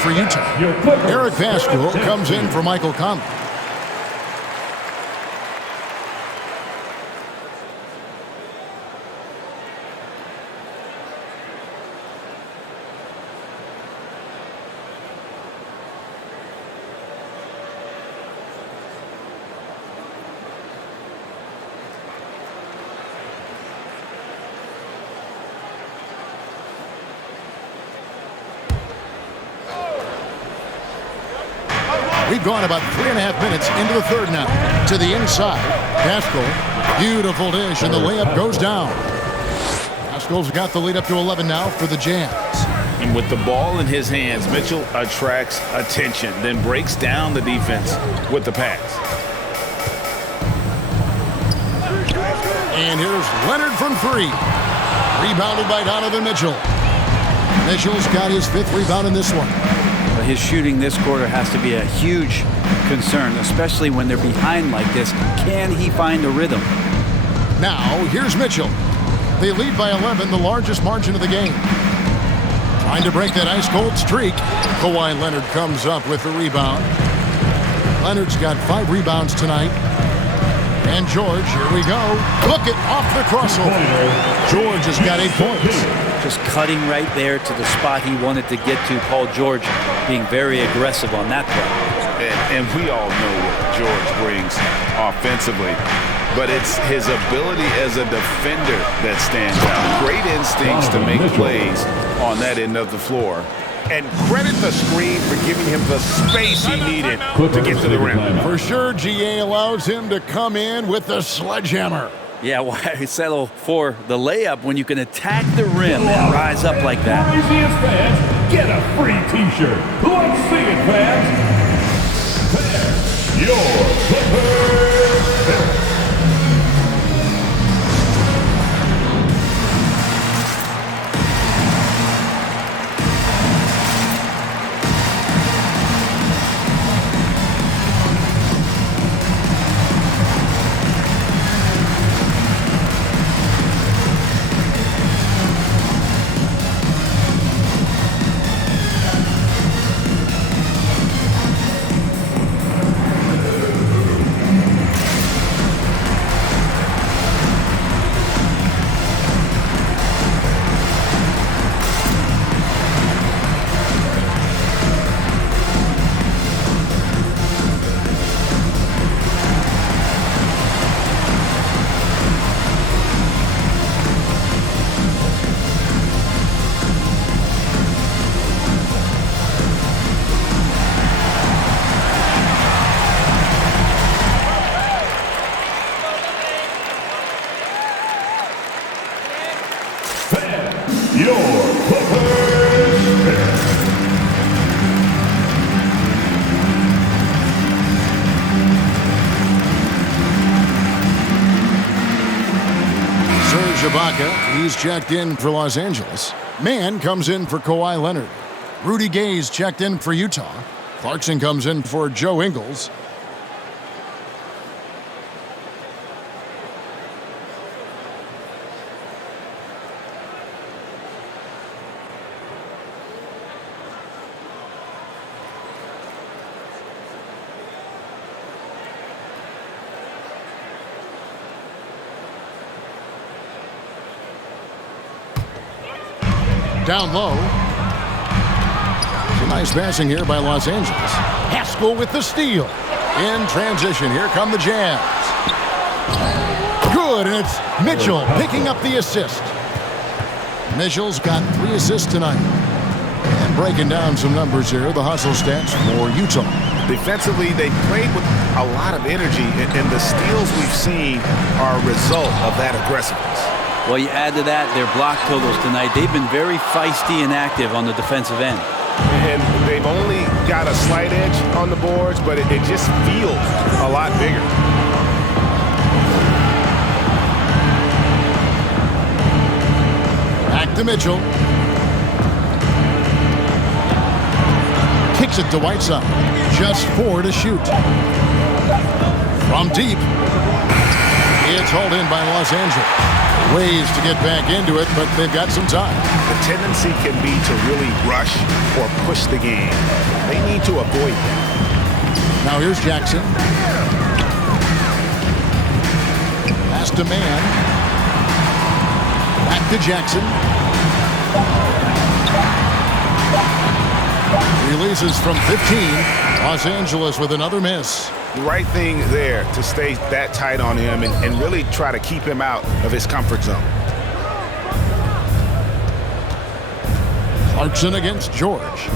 For Utah. Eric Pascal comes in for Michael Conley. We've gone about 3.5 minutes into the third now. To the inside. Pascal. Beautiful dish, and the layup goes down. Pascal's got the lead up to 11 now for the Jazz. And with the ball in his hands, Mitchell attracts attention, then breaks down the defense with the pass. And here's Leonard from 3. Rebounded by Donovan Mitchell. Mitchell's got his 5th rebound in this one. His shooting this quarter has to be a huge concern, especially when they're behind like this. Can he find a rhythm? Now, here's Mitchell. They lead by 11, the largest margin of the game. Trying to break that ice-cold streak. Kawhi Leonard comes up with the rebound. Leonard's got 5 rebounds tonight. And George, here we go. Look it off the crossover. George has got 8 points. Just cutting right there to the spot he wanted to get to. Paul George being very aggressive on that play. And we all know what George brings offensively, but it's his ability as a defender that stands out. Great instincts to make plays on that end of the floor. And credit the screen for giving him the space he needed to get to the rim. For sure, GA allows him to come in with the sledgehammer. Yeah, why settle for the layup when you can attack the rim and rise up like that? Craziest fans, get a free T-shirt. Let's see it, fans. There's your Clippers. and your Clippers pick. Serge Ibaka, he's checked in for Los Angeles. Mann comes in for Kawhi Leonard. Rudy Gay's checked in for Utah. Clarkson comes in for Joe Ingles. Down low. Some nice passing here by Los Angeles. Haskell with the steal. In transition, here come the Jazz. Good, and it's Mitchell picking up the assist. Mitchell's got 3 assists tonight. And breaking down some numbers here, the hustle stats for Utah. Defensively, they played with a lot of energy, and the steals we've seen are a result of that aggressiveness. Well, you add to that their block totals tonight. They've been very feisty and active on the defensive end. And they've only got a slight edge on the boards, but it just feels a lot bigger. Back to Mitchell. Kicks it to Whiteside. Just 4 to shoot. From deep. It's hauled in by Los Angeles. Ways to get back into it, but they've got some time. The tendency can be to really rush or push the game. They need to avoid that. Now here's Jackson. Pass to Mann. Back to Jackson. Releases from 15. Los Angeles with another miss. The right thing there to stay that tight on him and really try to keep him out of his comfort zone. Clarkson against George.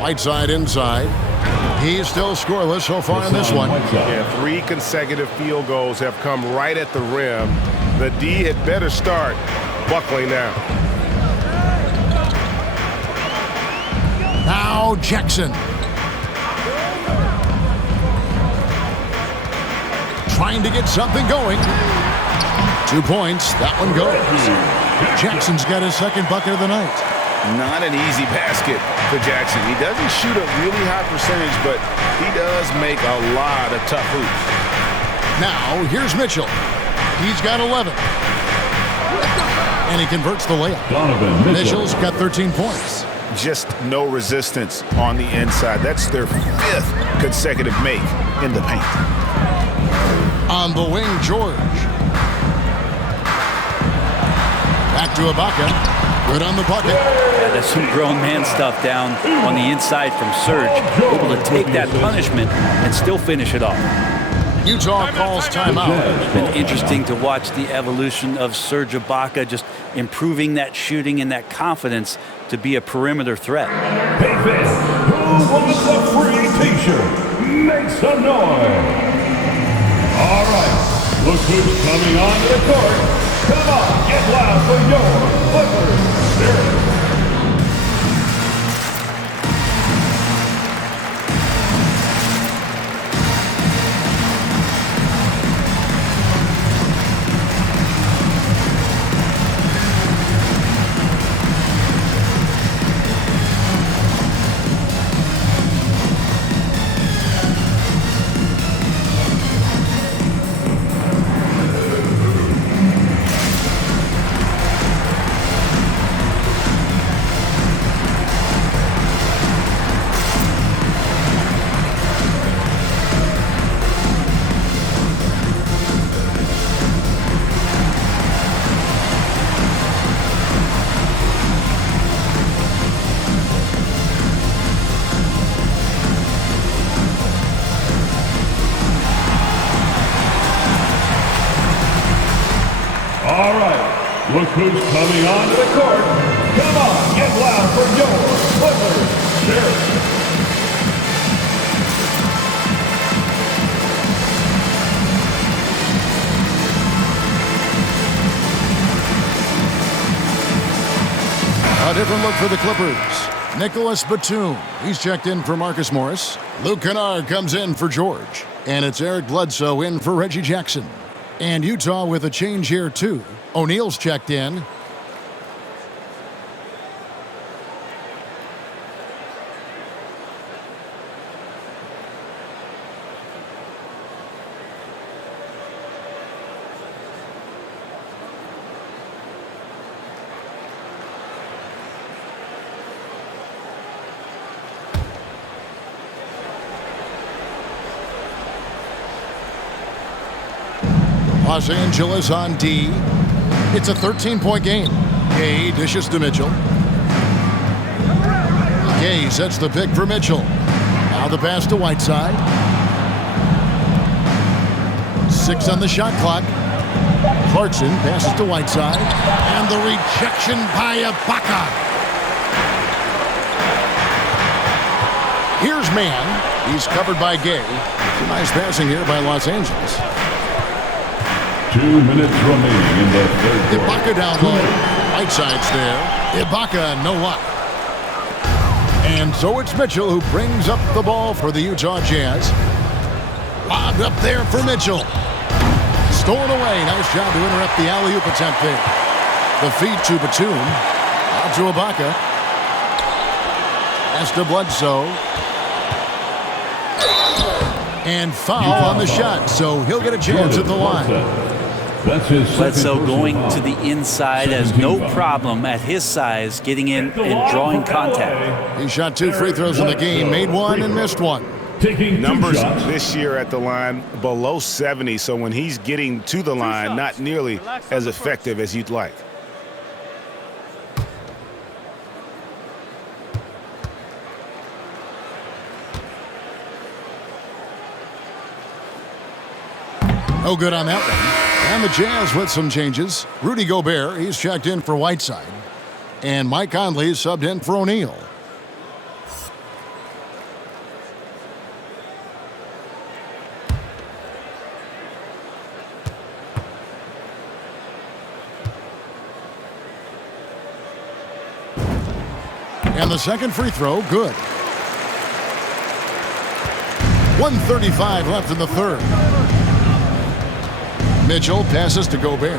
Whiteside inside. He's still scoreless so far in this one. Yeah, 3 consecutive field goals have come right at the rim. The D had better start buckling now. Now Jackson. Trying to get something going. 2 points. That one goes. Jackson's got his second bucket of the night. Not an easy basket for Jackson. He doesn't shoot a really high percentage, but he does make a lot of tough hoops. Now here's Mitchell. He's got 11. And he converts the layup. Mitchell's got 13 points. Just no resistance on the inside. That's their 5th consecutive make in the paint. On the wing, George. Back to Ibaka. Good on the bucket. Yeah, that's some grown man stuff down on the inside from Serge. Able to take that punishment and still finish it off. Utah calls timeout. It's been interesting to watch the evolution of Serge Ibaka, just improving that shooting and that confidence to be a perimeter threat. Hey, Finn, who wants a free T-shirt? Make some noise. All right, look who's coming onto the court. Come on, get loud for your Clippers Spirit. All right, look who's coming onto the court. Come on, get loud for your Clippers Spirit. A different look for the Clippers. Nicholas Batum, he's checked in for Marcus Morris. Luke Kennard comes in for George. And it's Eric Bledsoe in for Reggie Jackson. And Utah with a change here, too. O'Neal's checked in. Los Angeles on D. It's a 13-point game. Gay dishes to Mitchell. Gay sets the pick for Mitchell. Now the pass to Whiteside. 6 on the shot clock. Clarkson passes to Whiteside. And the rejection by Ibaka. Here's Mann. He's covered by Gay. Nice passing here by Los Angeles. 2 minutes remaining in the third quarter. Ibaka down low. Whiteside's there. Ibaka, no luck. And so it's Mitchell who brings up the ball for the Utah Jazz. Lobbed up there for Mitchell. Stolen away. Nice job to interrupt the alley-oop attempt there. The feed to Batum. Out to Ibaka. Pass to Bledsoe. And foul on the shot, so he'll get a chance at the line. Bledsoe going to the inside has no problem at his size getting in and drawing contact. He shot 2 free throws in the game, made 1 and missed 1. Numbers this year at the line below 70, so when he's getting to the line, not nearly as effective as you'd like. No good on that one. And the Jazz with some changes. Rudy Gobert, he's checked in for Whiteside. And Mike Conley subbed in for O'Neal. And the second free throw, good. 1:35 left in the third. Mitchell passes to Gobert.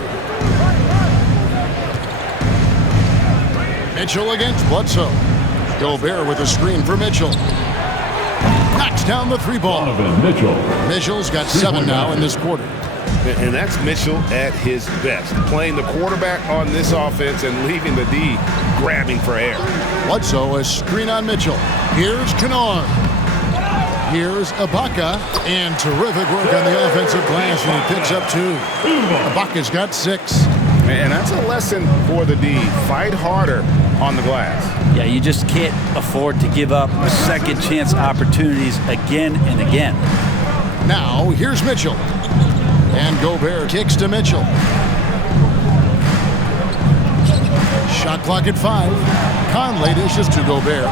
Mitchell against Bledsoe. Gobert with a screen for Mitchell. Knocks down the 3-ball. Mitchell's got 7 now in this quarter. And that's Mitchell at his best, playing the quarterback on this offense and leaving the D grabbing for air. Bledsoe, a screen on Mitchell. Here's Kennard. Here's Ibaka, and terrific work on the offensive glass, and he picks up 2. Ibaka's got 6. And that's a lesson for the D. Fight harder on the glass. Yeah, you just can't afford to give up second chance opportunities again and again. Now, here's Mitchell. And Gobert kicks to Mitchell. Shot clock at 5. Conley dishes to Gobert.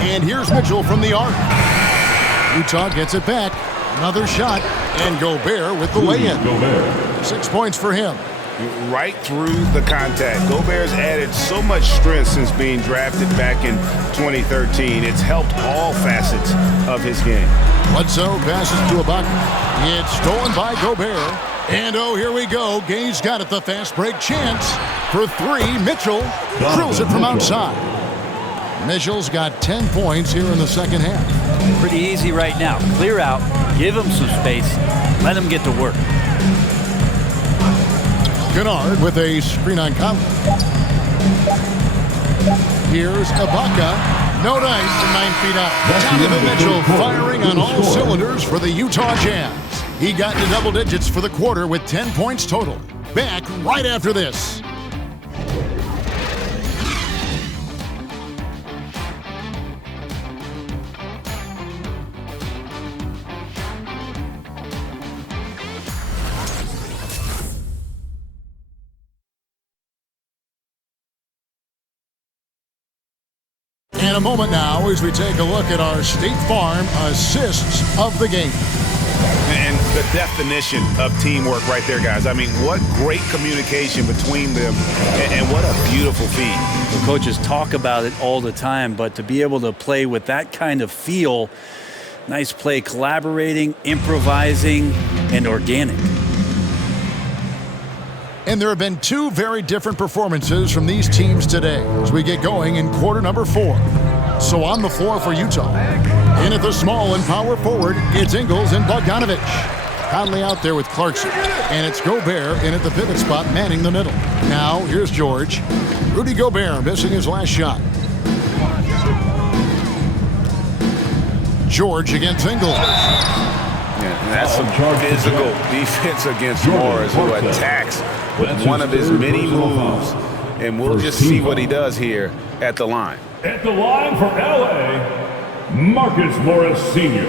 And here's Mitchell from the arc. Utah gets it back. Another shot. And Gobert with the lay-in. 6 points for him. Right through the contact. Gobert's added so much strength since being drafted back in 2013. It's helped all facets of his game. Bledsoe passes to Ibaka. It's stolen by Gobert. And oh, here we go. Gay's got it, the fast break chance. For 3, Mitchell drills it from outside. Mitchell's got 10 points here in the second half. Pretty easy right now. Clear out, give him some space, let him get to work. Kennard with a screen on Conley. Here's Ibaka. No dice from 9 feet out. Donovan Mitchell firing on all cylinders for the Utah Jazz. He got into double digits for the quarter with 10 points total. Back right after this. In a moment now as we take a look at our State Farm assists of the game. And the definition of teamwork right there, guys. I mean, what great communication between them, and what a beautiful feat. The coaches talk about it all the time, but to be able to play with that kind of feel, nice play, collaborating, improvising, and organic. And there have been two very different performances from these teams today as we get going in quarter number 4. So on the floor for Utah, in at the small and power forward, it's Ingles and Bogdanovic. Conley out there with Clarkson, and it's Gobert in at the pivot spot, manning the middle. Now, here's George. Rudy Gobert missing his last shot. George against Ingles. Yeah, that's some physical defense against Morris, who attacks with one of his many moves. And we'll just see what he does here at the line. At the line for LA, Marcus Morris Sr.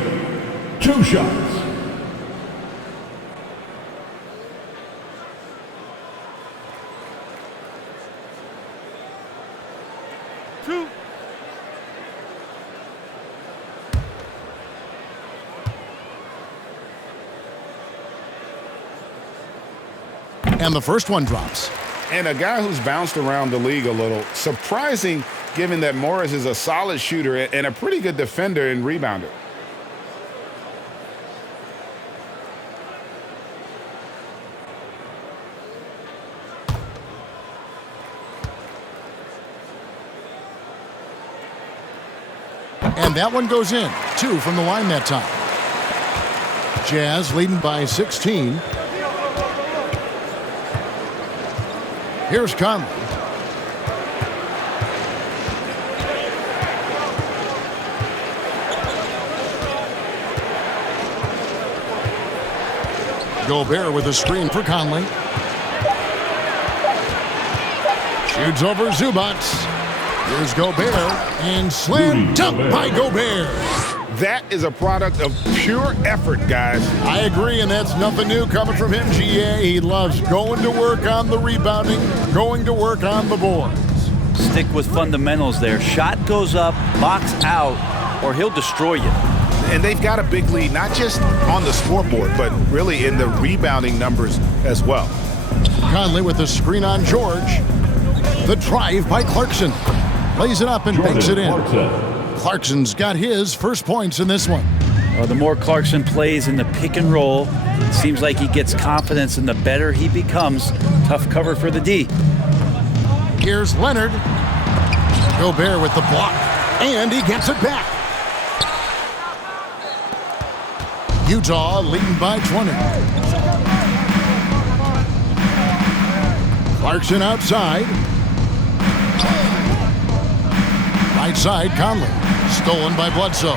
2 shots. And the first one drops. And a guy who's bounced around the league a little. Surprising, given that Morris is a solid shooter and a pretty good defender and rebounder. And that one goes in. 2 from the line that time. Jazz leading by 16. Here's Conley. Gobert with a screen for Conley. Shoots over Zubac. Here's Gobert, and slam dunk by Gobert. That is a product of pure effort, guys. I agree, and that's nothing new coming from him, GA. He loves going to work on the rebounding, going to work on the boards. Stick with fundamentals there. Shot goes up, box out, or he'll destroy you. And they've got a big lead, not just on the scoreboard, but really in the rebounding numbers as well. Conley with the screen on George. The drive by Clarkson. Lays it up and banks it in. Clarkson's got his first points in this one. Well, the more Clarkson plays in the pick and roll, it seems like he gets confidence, and the better he becomes. Tough cover for the D. Here's Leonard. Gobert with the block, and he gets it back. Utah leading by 20. Clarkson outside. Right side, Conley. Stolen by Bledsoe.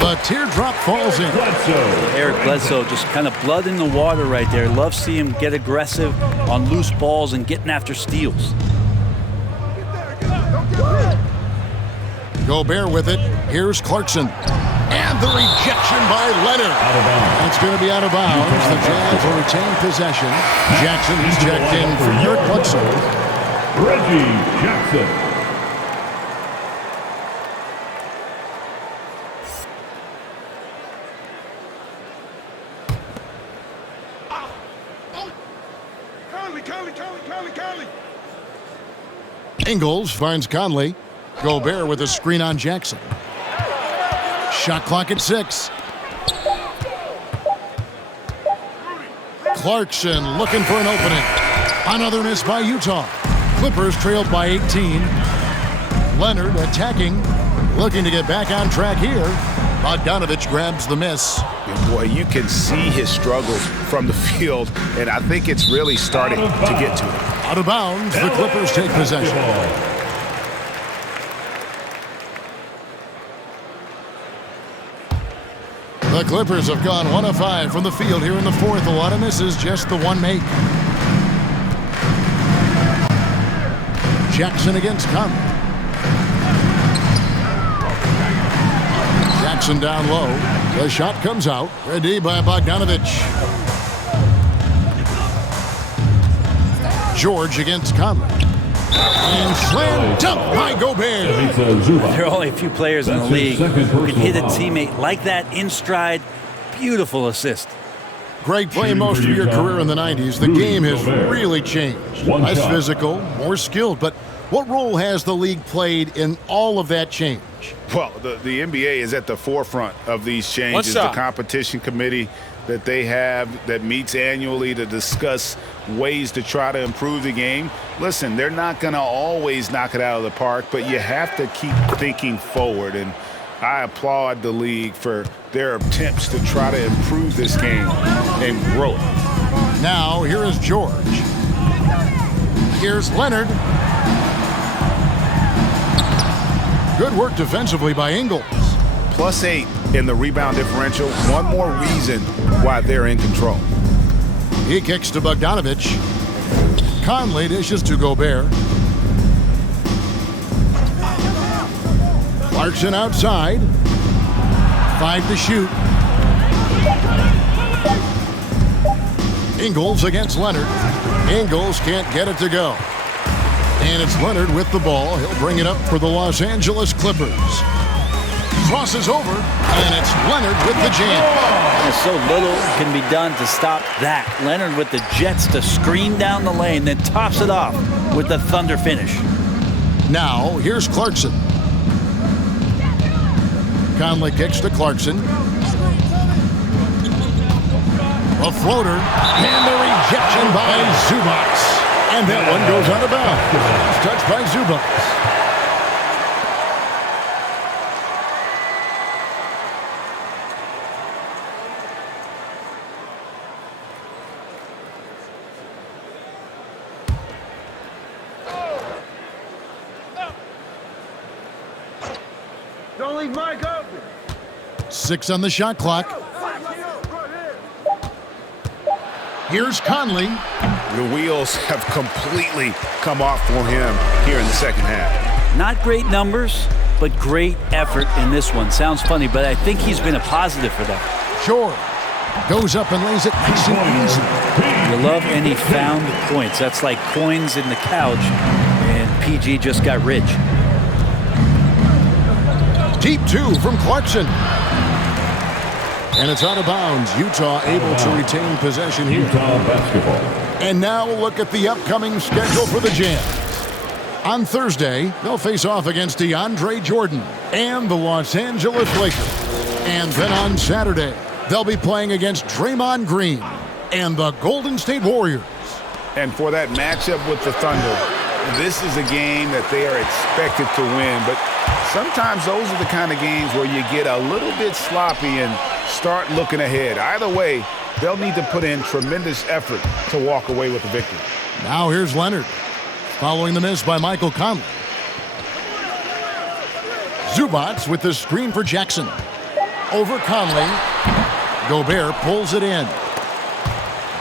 The teardrop falls in. Eric Bledsoe, just kind of blood in the water right there. Love to see him get aggressive on loose balls and getting after steals. Gobert with it. Here's Clarkson. And the rejection by Leonard. It's going to be out of bounds. The Jazz will retain possession. Jackson is checked in for Eric Bledsoe. Reggie Jackson. Conley. Ingles finds Conley. Gobert with a screen on Jackson. Shot clock at 6. Clarkson looking for an opening. Another miss by Utah. Clippers trailed by 18. Leonard attacking, looking to get back on track here. Bogdanovic grabs the miss. And boy, you can see his struggles from the field, and I think it's really starting to get to him. Out of bounds, the Clippers take possession. The Clippers have gone 1 of 5 from the field here in the fourth. A lot of misses, just the one make. Jackson against Conley. Jackson down low. The shot comes out. Ready by Bogdanovic. George against Conley. And slam dunk by Gobert. There are only a few players in the league who can hit a teammate like that in stride. Beautiful assist. Greg, playing most of your career in the 90s, the game has really changed. Less physical, more skilled, but what role has the league played in all of that change? Well, the NBA is at the forefront of these changes. The competition committee that they have that meets annually to discuss ways to try to improve the game. Listen, they're not going to always knock it out of the park, but you have to keep thinking forward. And I applaud the league for their attempts to try to improve this game and grow it. Now, here is George. Here's Leonard. Good work defensively by Ingles. +8 in the rebound differential. One more reason why they're in control. He kicks to Bogdanovich. Conley dishes to Gobert. Clarkson outside. 5 to shoot. Ingles against Leonard. Ingles can't get it to go. And it's Leonard with the ball. He'll bring it up for the Los Angeles Clippers. Crosses over, and it's Leonard with the jam. And so little can be done to stop that. Leonard with the jets to screen down the lane, then tops it off with the thunder finish. Now, here's Clarkson. Conley kicks to Clarkson. A floater, and the rejection by Zubac. And that one goes out of bounds. Touched by Zubac. Don't leave Mike open. 6 on the shot clock. Here's Conley. The wheels have completely come off for him here in the second half. Not great numbers, but great effort in this one. Sounds funny, but I think he's been a positive for them. George goes up and lays it nice and easy. You love any found points. That's like coins in the couch, and PG just got rich. Deep 2 from Clarkson. And it's out of bounds. Utah able to retain possession here. Utah basketball. And now look at the upcoming schedule for the Jazz. On Thursday, they'll face off against DeAndre Jordan and the Los Angeles Lakers. And then on Saturday, they'll be playing against Draymond Green and the Golden State Warriors. And for that matchup with the Thunder, this is a game that they are expected to win. But sometimes those are the kind of games where you get a little bit sloppy and start looking ahead. Either way, they'll need to put in tremendous effort to walk away with the victory. Now here's Leonard, following the miss by Michael Conley. Zubac with the screen for Jackson. Over Conley. Gobert pulls it in.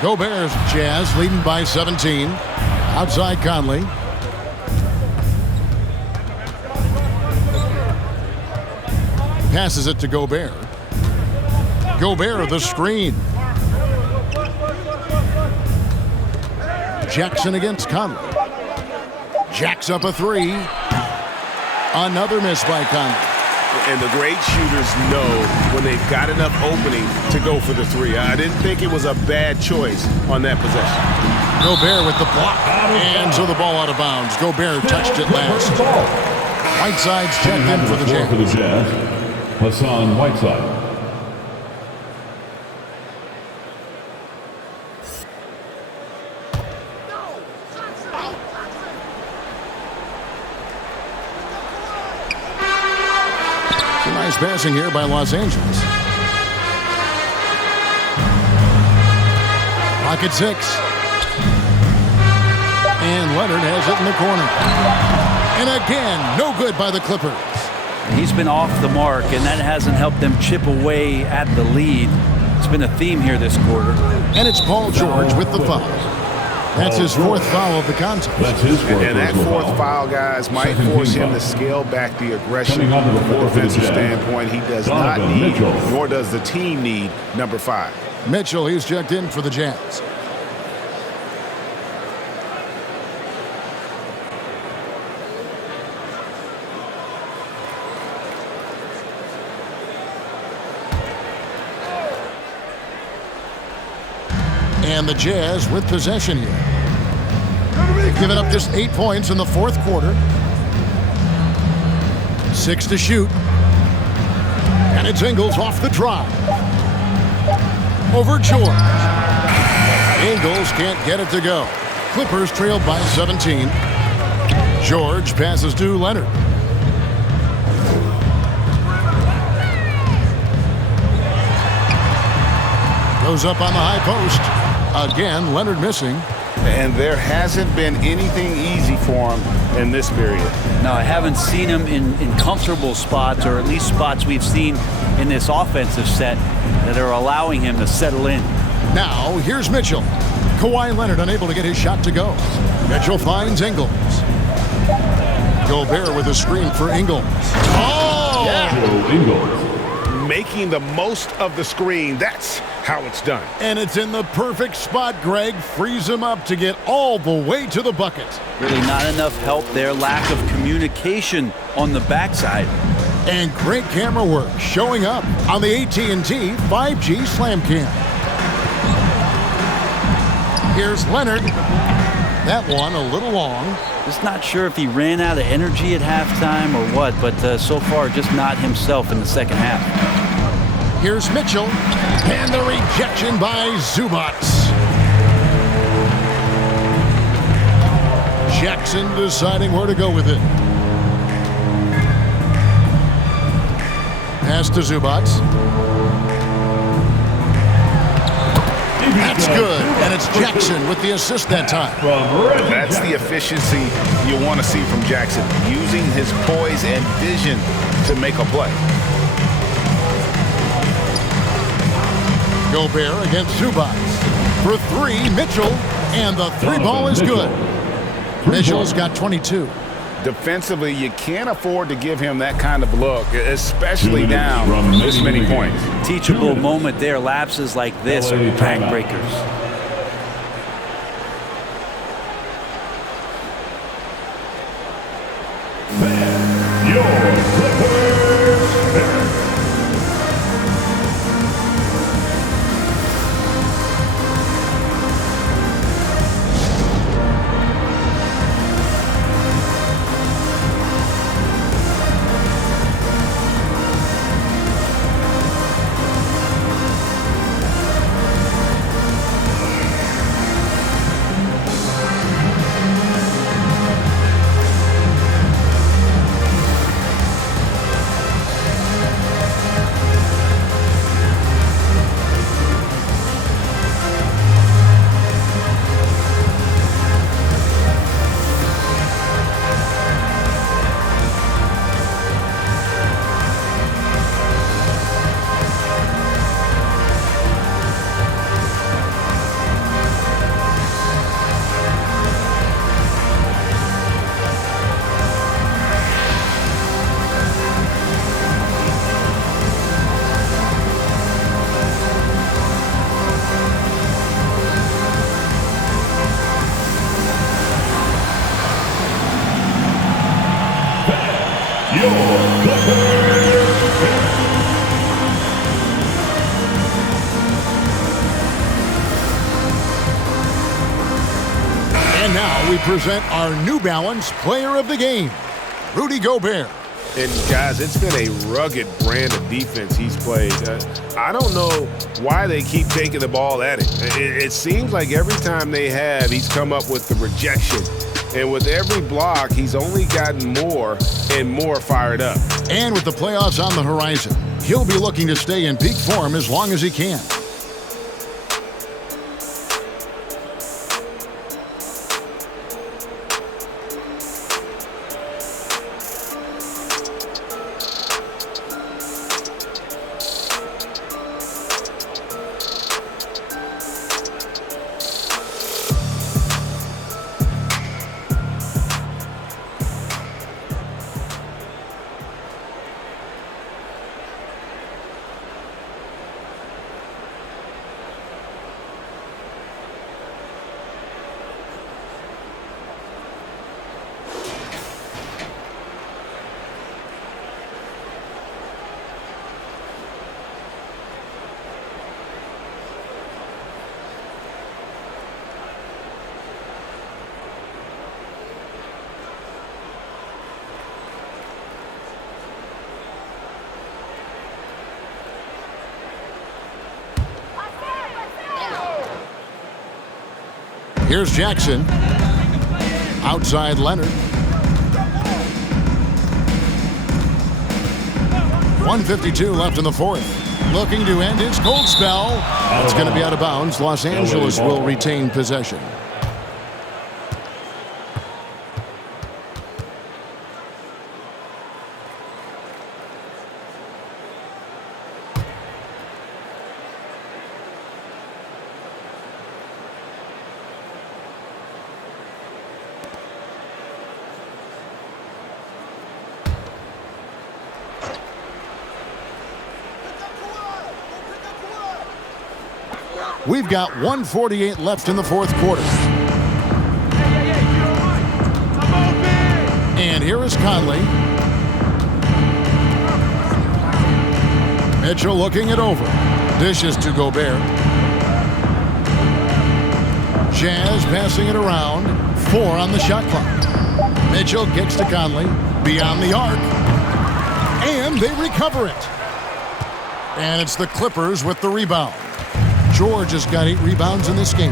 Gobert's Jazz leading by 17. Outside Conley. Passes it to Gobert. Gobert the screen. Jackson against Conley. Jacks up a 3. Another miss by Conley. And the great shooters know when they've got enough opening to go for the 3. I didn't think it was a bad choice on that possession. Gobert with the block. And so the ball out of bounds. Gobert touched it last. Whiteside's checked in for the Jazz. Hassan Whiteside. Nice passing here by Los Angeles. Pocket 6. And Leonard has it in the corner. And again, no good by the Clippers. He's been off the mark, and that hasn't helped them chip away at the lead. It's been a theme here this quarter. And it's Paul George with the foul. That's his 4th foul of the contest. And that 4th foul, guys, might force him to scale back the aggression from a defensive standpoint. He does not need, nor does the team need, number 5. Mitchell, he's checked in for the Jazz. And the Jazz with possession here. Giving up just 8 points in the fourth quarter. 6 to shoot. And it's Ingles off the drive. Over George. Ingles can't get it to go. Clippers trailed by 17. George passes to Leonard. Goes up on the high post. Again, Leonard missing. And there hasn't been anything easy for him in this period. No, I haven't seen him in comfortable spots, or at least spots we've seen in this offensive set that are allowing him to settle in. Now, here's Mitchell. Kawhi Leonard unable to get his shot to go. Mitchell finds Ingles. Gobert with a screen for Ingles. Oh! Yeah. Making the most of the screen. That's how it's done. And it's in the perfect spot, Greg. Frees him up to get all the way to the bucket. Really not enough help there. Lack of communication on the backside. And great camera work showing up on the AT&T 5G Slam Cam. Here's Leonard. That one a little long. Just not sure if he ran out of energy at halftime or what, but so far just not himself in the second half. Here's Mitchell. And the rejection by Zubac. Jackson deciding where to go with it. Pass to Zubac. That's good, and it's Jackson with the assist that time. That's the efficiency you want to see from Jackson, using his poise and vision to make a play. Gobert against Zubac. For three, Mitchell, and the three ball is good. Mitchell's got 22. Defensively, you can't afford to give him that kind of look, especially down this many points. Teachable moment there. Lapses like this are backbreakers. And now we present our New Balance Player of the Game, Rudy Gobert. And guys, it's been a rugged brand of defense he's played. I don't know why they keep taking the ball at him. It seems like every time they have, he's come up with the rejection. And with every block, he's only gotten more and more fired up. And with the playoffs on the horizon, he'll be looking to stay in peak form as long as he can. Here's Jackson. Outside Leonard. 1:52 left in the fourth. Looking to end his cold spell. It's going to be out of bounds. Los Angeles will retain possession. We've got 1:48 left in the fourth quarter. And here is Conley. Mitchell looking it over. Dishes to Gobert. Jazz passing it around. 4 on the shot clock. Mitchell kicks to Conley. Beyond the arc. And they recover it. And it's the Clippers with the rebound. George has got 8 rebounds in this game.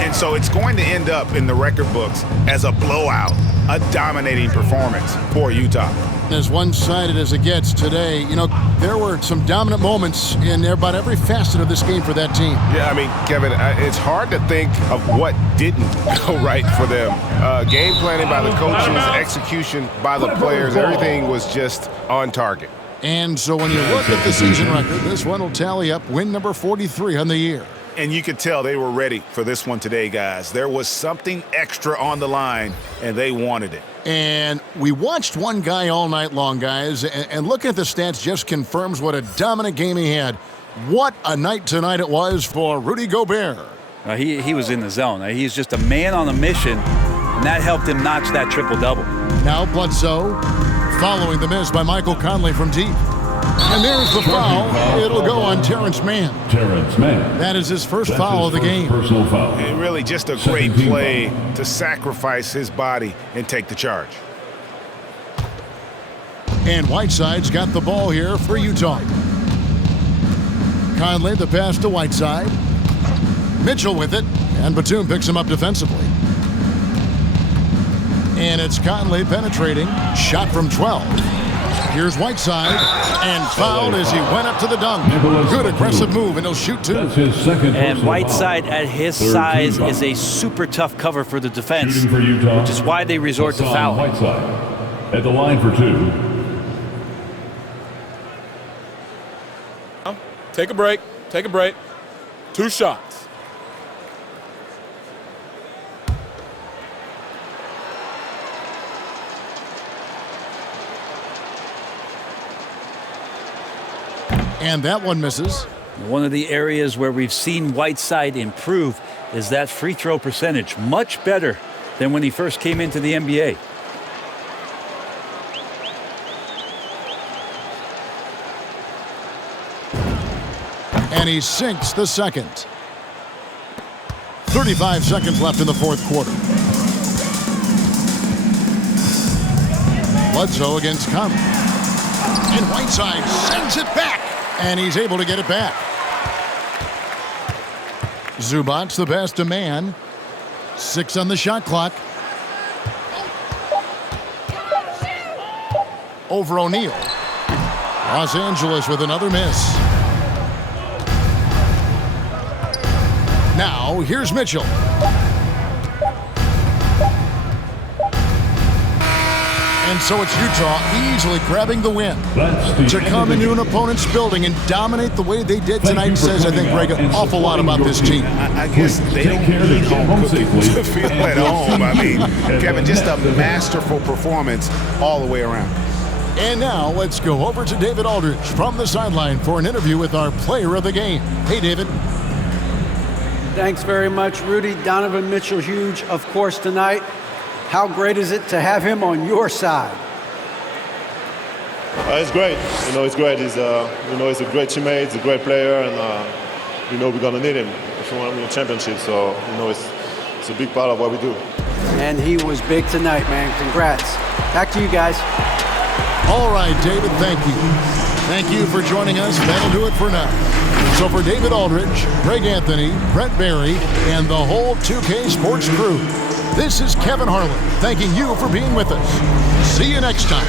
And so it's going to end up in the record books as a blowout, a dominating performance for Utah. As one-sided as it gets today, you know, there were some dominant moments in about every facet of this game for that team. Yeah, I mean, Kevin, it's hard to think of what didn't go right for them. Game planning by the coaches, execution by the players, everything was just on target. And so when you look at the season record, this one will tally up win number 43 on the year. And you could tell they were ready for this one today, guys. There was something extra on the line, and they wanted it. And we watched one guy all night long, guys, and looking at the stats just confirms what a dominant game he had. What a night tonight it was for Rudy Gobert. He was in the zone. He's just a man on a mission, and that helped him notch that triple-double. Now Bledsoe following the miss by Michael Conley from deep. And there's the foul. It'll go on Terrence Mann. Terrence Mann. That is his first foul of the game. Personal foul. And really just a great play to sacrifice his body and take the charge. And Whiteside's got the ball here for Utah. Conley, the pass to Whiteside. Mitchell with it, and Batum picks him up defensively. And it's Conley penetrating. Shot from 12. Here's Whiteside, and fouled as he went up to the dunk. Good aggressive move, and he'll shoot 2. That's his second. And Whiteside at his size is a super tough cover for the defense, for Utah, which is why they resort to fouling. Whiteside at the line for 2. Take a break. Take a break. 2 shots. And that one misses. One of the areas where we've seen Whiteside improve is that free throw percentage. Much better than when he first came into the NBA. And he sinks the second. 35 seconds left in the fourth quarter. Bledsoe against Conley. And Whiteside sends it back. And he's able to get it back. Zubac's the pass to Mann. 6 on the shot clock. Over O'Neal. Los Angeles with another miss. Now, here's Mitchell. And so it's Utah easily grabbing the win. To come into an opponent's building and dominate the way they did tonight says, I think, Greg, an awful lot about this team. I guess they don't need home cooking to feel at home. I mean, Kevin, just a masterful performance all the way around. And now let's go over to David Aldridge from the sideline for an interview with our player of the game. Hey, David. Thanks very much, Rudy. Donovan Mitchell, huge, of course, tonight. How great is it to have him on your side? It's great. It's great. He's a great teammate. He's a great player, and we're gonna need him if we want to win a championship. So it's a big part of what we do. And he was big tonight, man. Congrats. Back to you guys. All right, David. Thank you. Thank you for joining us. That'll do it for now. So for David Aldridge, Greg Anthony, Brett Barry, and the whole 2K Sports crew, this is Kevin Harlan thanking you for being with us. See you next time.